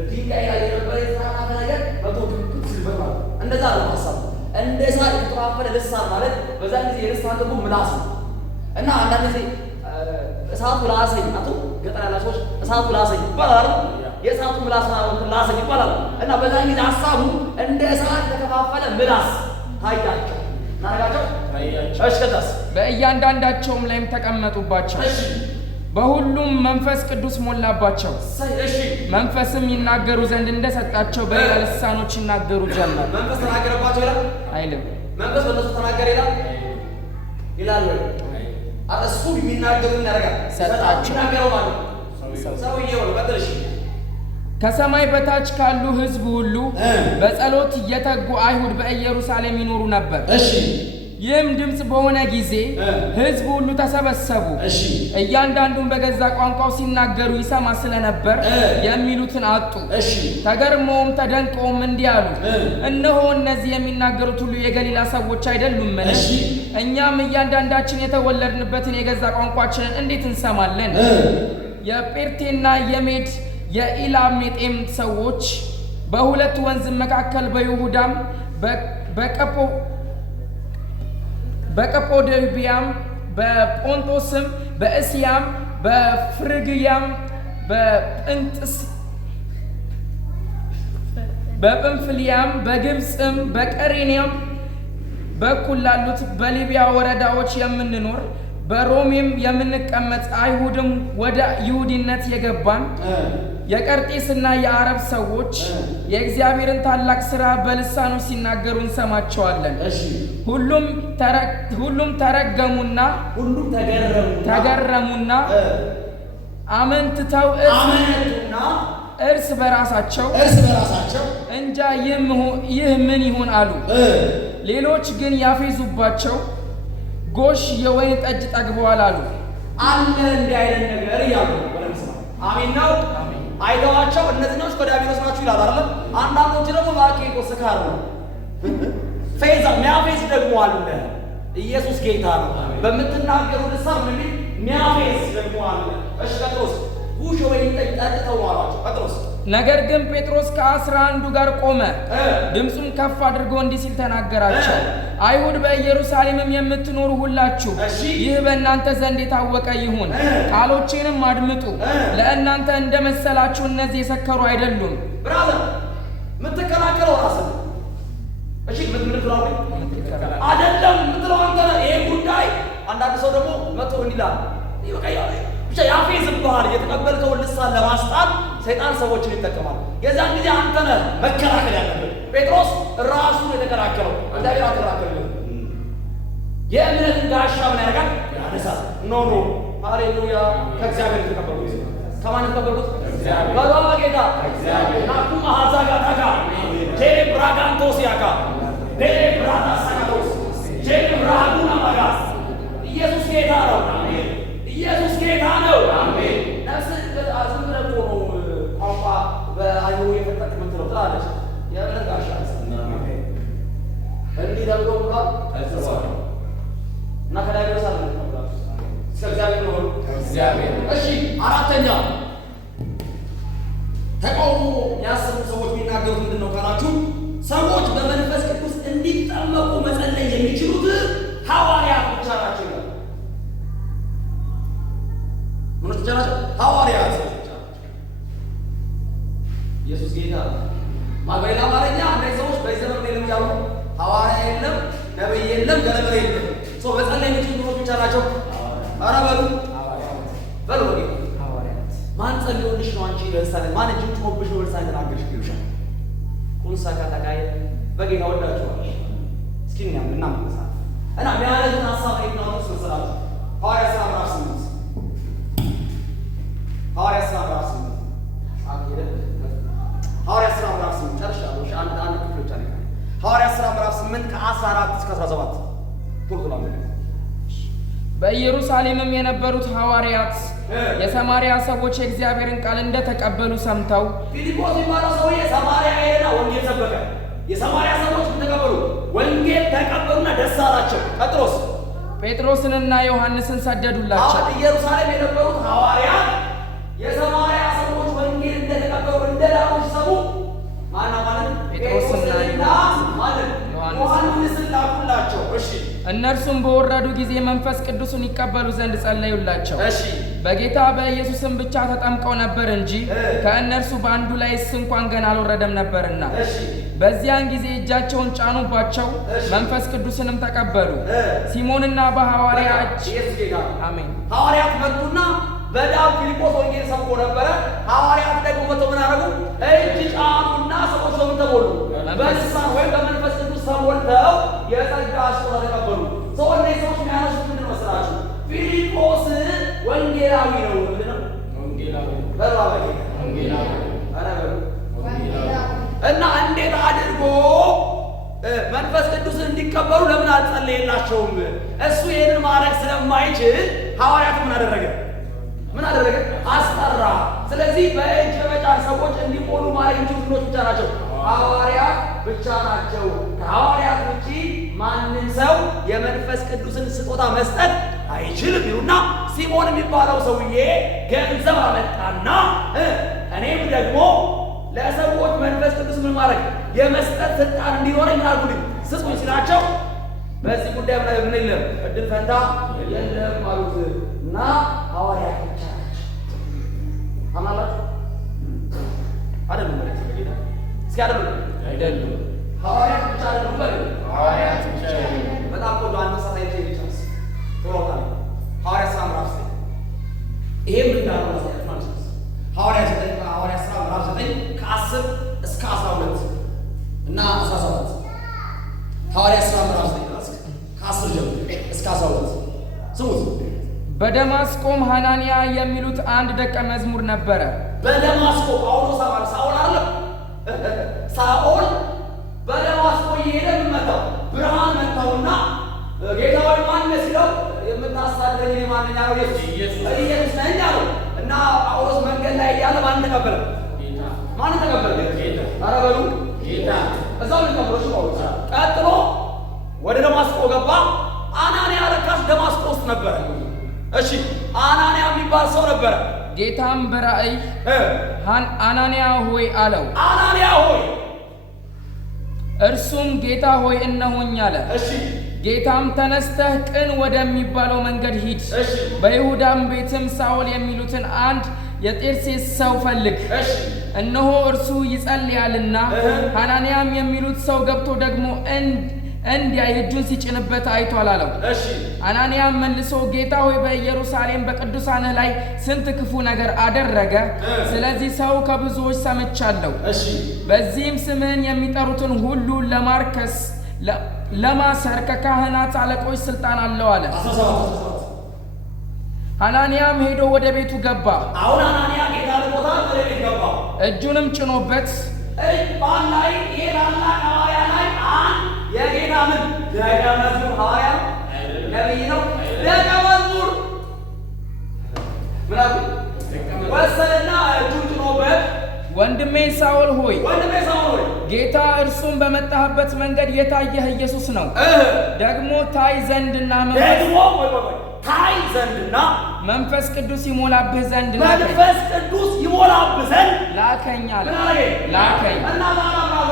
ድንጋይ ላይ የነበረ የተራራፈ ነገር መቶ ግብግብ ሲልበት ማለት እንደዛ ነው ሀሳቡ። እንደ እሳት የተከፋፈለ ልሳን ማለት በዛን ጊዜ የልሳን ትርጉም ምላስ ነው። እና አንዳንድ ጊዜ እሳቱ ላሰኝ አቶ ገጠር ያላችሁ ሰዎች እሳቱ ላሰኝ ይባላል። የእሳቱ ምላስ ላሰኝ ይባላል። እና በዛን ጊዜ ሀሳቡ እንደ እሳት የተከፋፈለ ምላስ ታያቸው ናረጋቸው ታያቸው። እሺ ከዛስ በእያንዳንዳቸውም ላይም ተቀመጡባቸው። እሺ በሁሉም መንፈስ ቅዱስ ሞላባቸው። እሺ መንፈስም ይናገሩ ዘንድ እንደሰጣቸው በሌላ ልሳኖች ይናገሩ ጀመር። መንፈስ ተናገረባቸው ይላል አይልም? መንፈስ በእነሱ ተናገረ ይላል ወይ? እሱ የሚናገሩን ያደርጋል ሰጣቸው። ይናገረው ማለት ሰውዬው ነው። በትርሽ ከሰማይ በታች ካሉ ሕዝብ ሁሉ በጸሎት እየተጉ አይሁድ በኢየሩሳሌም ይኖሩ ነበር። እሺ ይህም ድምፅ በሆነ ጊዜ ሕዝብ ሁሉ ተሰበሰቡ። እሺ እያንዳንዱን በገዛ ቋንቋው ሲናገሩ ይሰማ ስለነበር የሚሉትን አጡ። እሺ ተገርመውም ተደንቀውም እንዲህ አሉ፣ እነሆ እነዚህ የሚናገሩት ሁሉ የገሊላ ሰዎች አይደሉምን? እሺ እኛም እያንዳንዳችን የተወለድንበትን የገዛ ቋንቋችንን እንዴት እንሰማለን? የጴርቴና የሜድ የኢላሜጤም ሰዎች በሁለት ወንዝ መካከል በይሁዳም በቀጶዶቅያም በጶንጦስም በእስያም በፍርግያም በጵንፍልያም በግብፅም በቀሬንያም በኩል ላሉት በሊቢያ ወረዳዎች የምንኖር በሮሜም የምንቀመጥ አይሁድም ወደ ይሁዲነት የገባን የቀርጤስና የአረብ ሰዎች የእግዚአብሔርን ታላቅ ሥራ በልሳኖች ሲናገሩ እንሰማቸዋለን። ሁሉም ተገረሙና አመንትተው እርስ በራሳቸው እንጃ ይህ ምን ይሆን አሉ። ሌሎች ግን ያፌዙባቸው ጎሽ የወይን ጠጅ ጠግበዋል አሉ። አለ እንዲህ አይነት ነገር እያሉ አሜን ነው። አይተዋቸው እነዚህኞች ከዲያብሎስ ናችሁ ይላል አይደል? አንዳንዶች ደግሞ ማቄቆ ስካር ነው ፌዛ ሚያፌዝ ደግሞ አለ። ኢየሱስ ጌታ ነው። በምትናገሩ ልሳን ምን ሚያፌዝ ደግሞ አለ። እሺ ጴጥሮስ ጉሽ ወይን ጠጅ ጠጥተው አሏቸው። ጴጥሮስ ነገር ግን ጴጥሮስ ከ11 ጋር ቆመ፣ ድምፁም ከፍ አድርጎ እንዲህ ሲል ተናገራቸው። አይሁድ በኢየሩሳሌምም የምትኖሩ ሁላችሁ ይህ በእናንተ ዘንድ የታወቀ ይሁን፣ ቃሎቼንም አድምጡ። ለእናንተ እንደመሰላችሁ እነዚህ የሰከሩ አይደሉም። ብራዘር ምትከላከለው ራስህ እሺ፣ ምትምትራው አይደለም ምትለው አንተ። ይሄ ጉዳይ አንዳንድ ሰው ደግሞ መጥቶ እንዲላል በቃ ብቻ ያፌዝብሃል። የተቀበልከውን ልሳን ለማስጣል ሰይጣን ሰዎችን ይጠቀማል። የዛን ጊዜ አንተ ነህ መከላከል ያለብን። ጴጥሮስ ራሱን የተከላከለው እግዚአብሔር አልተከላከለም። የእምነትን ጋሻ ምን ያደርጋል? ያነሳል። ኖ ሃሌሉያ። ከእግዚአብሔር የተቀበልኩት ከማን የተቀበልኩት? በሏ በጌታ ናኩም አዛጋ ታጋ ጄሌ ብራጋንቶስ ያጋ ጄሌ ብራታ ሳጋቶስ ጄሌ ብራጉና ማጋስ ኢየሱስ ጌታ ነው። ኢየሱስ ጌታ ነው። አሜን። ነፍስ ዝም ብለህ እኮ ነው ቋንቋ በአይሁ የፈጠቅ ምትለው ትላለች። የእምነት ጋሻ እንዲህ ተብሎ ብሏል ተጽፏል። እና ከዳቢሎስ አለ እስከ እግዚአብሔር ነው እግዚአብሔር። እሺ አራተኛ ተቃውሞ ያሰሙ ሰዎች የሚናገሩት ምንድን ነው ካላችሁ፣ ሰዎች በመንፈስ ቅዱስ እንዲጠመቁ መጸለይ የሚችሉት ሐዋርያት ብቻ ናቸው ይላል። ምኖች ብቻ ናቸው? ሐዋርያት ብቻ ናቸው። ኢየሱስ ጌታ። በሌላ አማርኛ አንዳንድ ሰዎች በዚህ ዘመን የለም እያሉ ሐዋርያ የለም፣ ነብይ የለም፣ ገለመሌ የለም። መጸለይ የሚችሉ ሰዎች ብቻ ናቸው። ኧረ በሉ በሉ በጌታ ማን ጸልዮልሽ ነው አንቺ ለምሳሌ ማን እጅ ጮህብሽ ነው ለምሳሌ ተናገርሽ ይሉሻል። ቁንሳ ካታካይ በጌታ ወዳችኋል። እስኪ እኛም እናመጣ እና ቢያለትን ሐሳብ ነው ነው ስለሰላም ሐዋርያ ሥራ ምዕራፍ 8 ሐዋርያ ሥራ ምዕራፍ 8 አገደ ሐዋርያ ሥራ ምዕራፍ 8 ጨርሻለሁ። አንድ ክፍል ብቻ ነው። ሐዋርያ ሥራ ምዕራፍ 8 ከ14 እስከ 17 ቶሎ በኢየሩሳሌምም የነበሩት ሐዋርያት የሰማርያ ሰዎች የእግዚአብሔርን ቃል እንደተቀበሉ ሰምተው ፊልጶስ የሚባለው ሰውዬ ሰማርያ ሄደና ወንጌል ሰበከ። የሰማርያ ሰዎች ተቀበሉ፣ ወንጌል ተቀበሉና ደስ አላቸው። ጴጥሮስ ጴጥሮስንና ዮሐንስን ሰደዱላቸው። ኢየሩሳሌም የነበሩት ሐዋርያት የሰማርያ ሰዎች ወንጌል እንደተቀበሉ እንደዳሩ ሲሰሙ ማለት ጴጥሮስና ዮሐንስን ላኩላቸው። እሺ እነርሱም በወረዱ ጊዜ መንፈስ ቅዱስን ይቀበሉ ዘንድ ጸለዩላቸው። በጌታ በኢየሱስም ብቻ ተጠምቀው ነበር እንጂ ከእነርሱ በአንዱ ላይስ እንኳን ገና አልወረደም ነበርና። በዚያን ጊዜ እጃቸውን ጫኑባቸው፣ መንፈስ ቅዱስንም ተቀበሉ። ሲሞንና በሐዋርያ እጅ አሜን። ሐዋርያት መጡና በዳብ ፊልጶስ ወንጌል ሰብኮ ነበረ። ሐዋርያት ደግሞ መጥተው ምን አደረጉ? እጅ ጫኑና ሰዎች ሰው ተሞሉ፣ በልሳን ወይም በመንፈስ ቅዱስ ተሞልተው የጸጋ ስጦታ ተቀበሉ። ሰዎች ላይ ሰዎች የሚያነሱት ምንድን መሰላችሁ? ፊልጶስ ወንጌላዊ ነው። ምንድን ነው ወንጌላዊ? በራበቂ ወንጌላዊ እና እንዴት አድርጎ መንፈስ ቅዱስን እንዲቀበሉ ለምን አልጸለየላቸውም? እሱ ይሄንን ማድረግ ስለማይችል ሐዋርያት ምን አደረገ? አስጠራ። ስለዚህ በእጅ በመጫን ሰዎች እንዲሞሉ ማድረግ የሚችሉ ብቻ ናቸው፣ ሐዋርያት ብቻ ናቸው። ከሐዋርያት ውጪ ማንም ሰው የመንፈስ ቅዱስን ስጦታ መስጠት አይችልም ይሉና ሲሞን የሚባለው ሰውዬ ገንዘብ አመጣና እኔም ደግሞ ለሰዎች መንፈስ ቅዱስ ምን ማድረግ የመስጠት ስልጣን እንዲኖረኝ ምን አድርጉልኝ ስጡኝ ሲላቸው በዚህ ጉዳይ ምን የለም እድል ፈንታ የለም አሉት እና ሐዋርያት ብቻ ናቸው። አማላችሁ አይደለም ማለት ነው። እስኪ አይደለም ሐዋርያት ብቻ አይደለም ማለት ሐዋርያት ብቻ አይደለም። በጣም ቆንጆ አንድ ሰዓት ላይ ይቻላል ተወራታ ሐዋርያት ሥራ ምዕራፍ 9 ይሄም እንዳለው ማለት ነው። ሐዋርያት ሥራ ምዕራፍ 9 ከ10 እስከ 12 እና 17 ሐዋርያት ሥራ ምዕራፍ 9 ከ10 ጀምሮ እስከ 12 ስሙት። በደማስቆም ሐናንያ የሚሉት አንድ ደቀ መዝሙር ነበረ። በደማስቆ ጳውሎስ አማር ሳኦል አለ። ሳኦል በደማስቆ እየሄደ መጣው ብርሃን መጣውና ጌታ ሆይ ማን ነህ ሲለው የምታሳድረኝ እኔ ማን ነኝ አለው። ኢየሱስ ነኝ አለው እና ጳውሎስ መንገድ ላይ እያለ ማን ተቀበለ? ጌታ። ማን ተቀበለ? ጌታ። ኧረ በሉ ጌታ። እዛው ተቀበለሽ ጳውሎስ። ቀጥሎ ወደ ደማስቆ ገባ። አናንያ ለካስ ደማስቆ ውስጥ ነበረ። እሺ አናንያ የሚባል ሰው ነበረ። ጌታም በራእይ አናንያ ሆይ አለው። አናንያ ሆይ። እርሱም ጌታ ሆይ እነሆኝ አለ። እሺ ጌታም ተነስተህ ቅን ወደሚባለው መንገድ ሂድ፣ በይሁዳም ቤትም ሳኦል የሚሉትን አንድ የጤርሴስ ሰው ፈልግ፣ እነሆ እርሱ ይጸልያልና። ሐናንያም የሚሉት ሰው ገብቶ ደግሞ እንዲያይ እጁን ሲጭንበት አይቷል አለው። አናንያም መልሶ ጌታ ሆይ በኢየሩሳሌም በቅዱሳንህ ላይ ስንት ክፉ ነገር አደረገ። ስለዚህ ሰው ከብዙዎች ሰምቻለሁ። በዚህም ስምህን የሚጠሩትን ሁሉ ለማርከስ ለማሰር ከካህናት አለቆች ስልጣን አለው አለ። አናንያም ሄዶ ወደ ቤቱ ገባ። አሁን አናንያ ጌታ ልቦታ ወደ ቤት ገባ። እጁንም ጭኖበት ባል ላይ የላላ ሐዋርያ ላይ የጌታ ምን ደቀ መዝሙር ሐዋርያ ነብይ ነው። ደቀ መዝሙር ምናምን ወሰደና እጁን ጭኖበት ወንድሜ ሳኦል ሆይ ጌታ እርሱም በመጣህበት መንገድ የታየህ ኢየሱስ ነው። ደግሞ ታይ ዘንድና መንፈስ ቅዱስ ይሞላብህ ዘንድ ላከኝ አለ። ላከኝ እና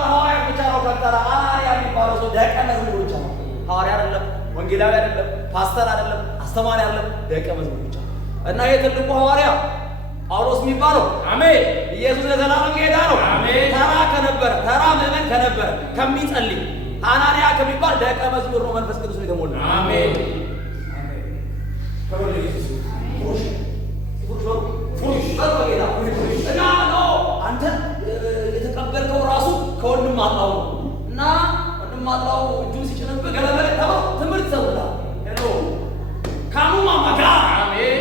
ሐዋርያ ብቻ ነው ፈጠራ አናንያ የሚባለው ሰው ደቀ መዝሙር ብቻ ነው። ሐዋርያ አይደለም፣ ወንጌላዊ አይደለም፣ ፓስተር አይደለም፣ አስተማሪ አይደለም፣ ደቀ መዝሙር ብቻ እና የትልቁ ሐዋርያ ጳውሎስ የሚባለው አሜን ኢየሱስ ለዘላለም ጌታ ነው። አሜን ተራ ምዕመን ከነበረ ከሚጸልይ አናንያ ከሚባል ደቀ መዝሙር ነው መንፈስ ቅዱስ የተሞላ። አሜን እና አንተ የተቀበልከው ራሱ ከወንድም አጥላው ነው እና ወንድም አጥላው እጁን ሲጭንብህ ገለበለ ተባው ትምህርት ሰውላ ሄሎ ካሙማ ማጋ አሜን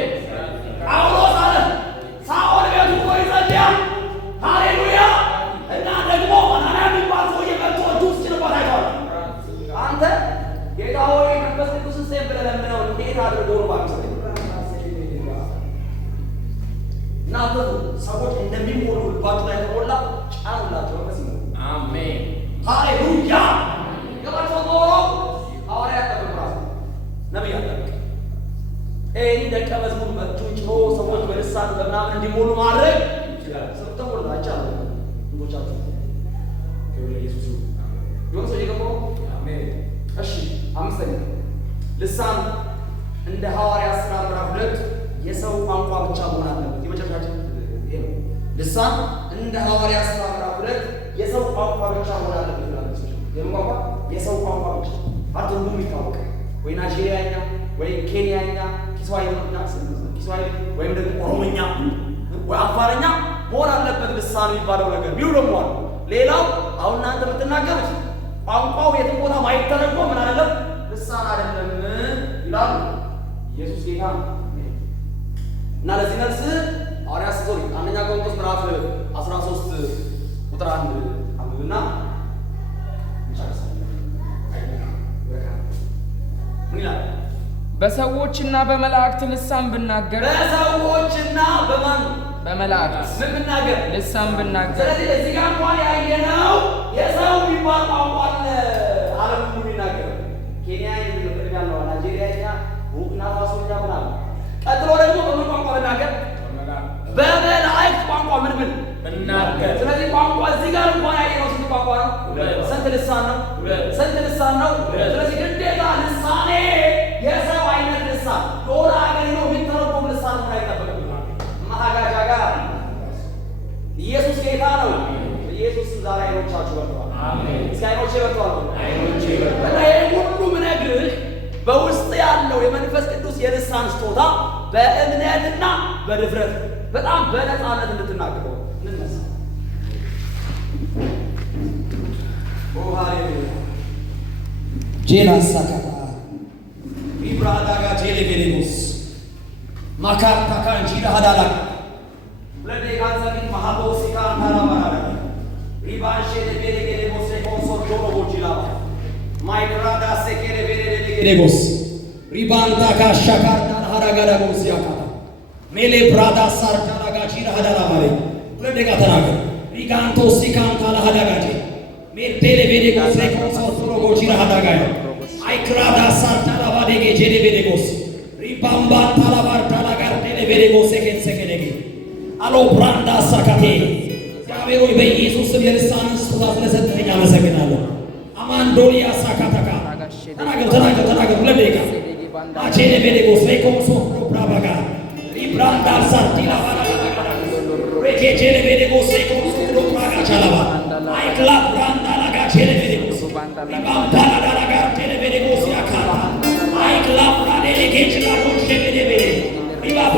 ጳውሎስ አለ ሳኦል ቤቱ ቆይ ጸልያል። ሃሌሉያ እና ደግሞ አናንያ የሚባል ሰውዬ መጥቶ እጁን ሲጭንበት አይተዋል። አንተ ጌታ ሆይ መንፈስ ቅዱስን ስጠኝ ብለህ ለምነው እንዴት አድርጎ ነው ባክህ እናንተ ሰዎች እንደሚሞሉ ልባችሁ ላይ ተሞላ ጫኑላቸው ከዚህ ነው። አሜን ሃሌሉያ ገባቸው ኖሮ ሐዋርያ ተበራሱ ነብይ አጠብቅ እኔ ደቀ መዝሙር መጥቶች ነው ሰዎች በልሳን በምናምን እንዲሞሉ ማድረግ ይችላል። ሰው ተሞላቸው እንዶቻቸው ከወለ ኢየሱስ ነው ሰው የገባው። አሜን እሺ አምስተኛ ልሳን እንደ ሐዋርያ ሥራ ምዕራፍ 2 የሰው ቋንቋ ብቻ መሆን አለበት። የመጨረሻችን ይሄ ነው። ልሳን እንደ ሐዋርያ ሥራ ምዕራፍ 2 የሰው ቋንቋ ብቻ መሆን አለበት ማለት ነው። የቋንቋ የሰው ቋንቋ ብቻ አትርጉም ይታወቅ ወይ ናይጄሪያኛ ወይ ኬንያኛ ኪስዋሂሊ ወይም ደግሞ ኦሮሞኛ ወይ አፋርኛ መሆን አለበት ልሳን የሚባለው ነገር ቢሉ ደግሞ አለ። ሌላው አሁን እናንተ የምትናገሩት ቋንቋው የትም ቦታ ማይተረጎም ምን አይደለም ልሳን አይደለም ይላሉ። ኢየሱስ ጌታ ነው። እና ለዚህ መልስ ሐዋርያት ሥራ አንደኛ ቆሮንቶስ ምዕራፍ 13 ቁጥር 1 አንብብና ምን ይላል? በሰዎችና በመላእክት ልሳን ብናገር በሰዎችና በመላእክት ምን ብናገር ልሳን ብናገር። ስለዚህ እዚህ ጋር እንኳን ያየነው የሰው የሚባል ቋንቋ አለ። ዓለም ሁሉ ይናገራል። ኬንያ ያለው ናይጄሪያኛ፣ ቡርኪና ፋሶኛ ምናምን ቀጥሎ ደግሞ በምን ቋንቋ ብናገር? በመላእክት ቋንቋ ምን ብናገር። ስለዚህ ቋንቋ እዚህ ጋር እንኳን ያየነው ስንት ቋንቋ ነው? ስንት ልሳን ነው? ስንት ልሳን ነው? ስለዚህ ግዴታ ልሳኔ የሰው አይነት ልሳን ዶላ ሀገር ነው የሚተረጎም ልሳን ሆኖ አይጠበቅም። ማጋጃ ጋር ኢየሱስ ጌታ ነው። ኢየሱስ ዛሬ አይኖቻችሁ በርተዋል። አሜን። እስኪ አይኖቼ በርተዋል። አይኖቼ በርተዋል። እና ይሄ ሁሉ ምነግርህ በውስጥ ያለው የመንፈስ ቅዱስ የልሳን ስጦታ በእምነትና በድፍረት በጣም በነፃነት እንድትናገረው እንነሳ። ጄላሳ ካታ ኢብራዳጋ ጄሌቬሌጎስ ማካታ ካንጂዳ ሀዳላ ለደጋን ሰፊት ማሃቦስ ካን ታራባራ ሪባንሼ ለቬሌጌሌጎስ ኮንሶር ጆሮ ቦጂላ ማይክራዳ ሴኬሌቬሌጌሌጎስ ሪባንታ ካሻካርዳ ሀዳጋዳጎስ ያካታ ሜሌ ብራዳ ሳርዳላ ጋጂራ ሀዳላ ማሬ ለደጋ ተናገር ሪጋንቶ ሲካንታ ለሀዳጋጂ ሜሌቬሌጎስ ኮንሶር ጆሮ ቦጂላ ሀዳጋያ አይክራዳ ሳርዳላ ባዴጌ ጄሌቬሌጎስ ሪባምባታ ላባርዳላ ጋር ጄሌቬሌጎስ ሴኬንሴኬሌጌ አሎ ብራንዳ ሳካቴ እግዚአብሔር ሆይ በኢየሱስ ስም የልሳንን ስጦታ ስለሰጠኝ አመሰግናለሁ። አማንዶሊያ ሳካታካ ተናገር ለደጋ ጄሌቬሌጎስ ኮንሶር ብራባጋ ሪብራንዳ ሳርዲላ ሬኬ ጄሌቬሌጎስ ኮንሶር ብራጋ ቻላባ አይክላ ብራንዳ ላጋ ጄሌቬሌጎስ ሪባምባላ ዳላጋ Ai clap la dele che ce la conosce bene bene. Viva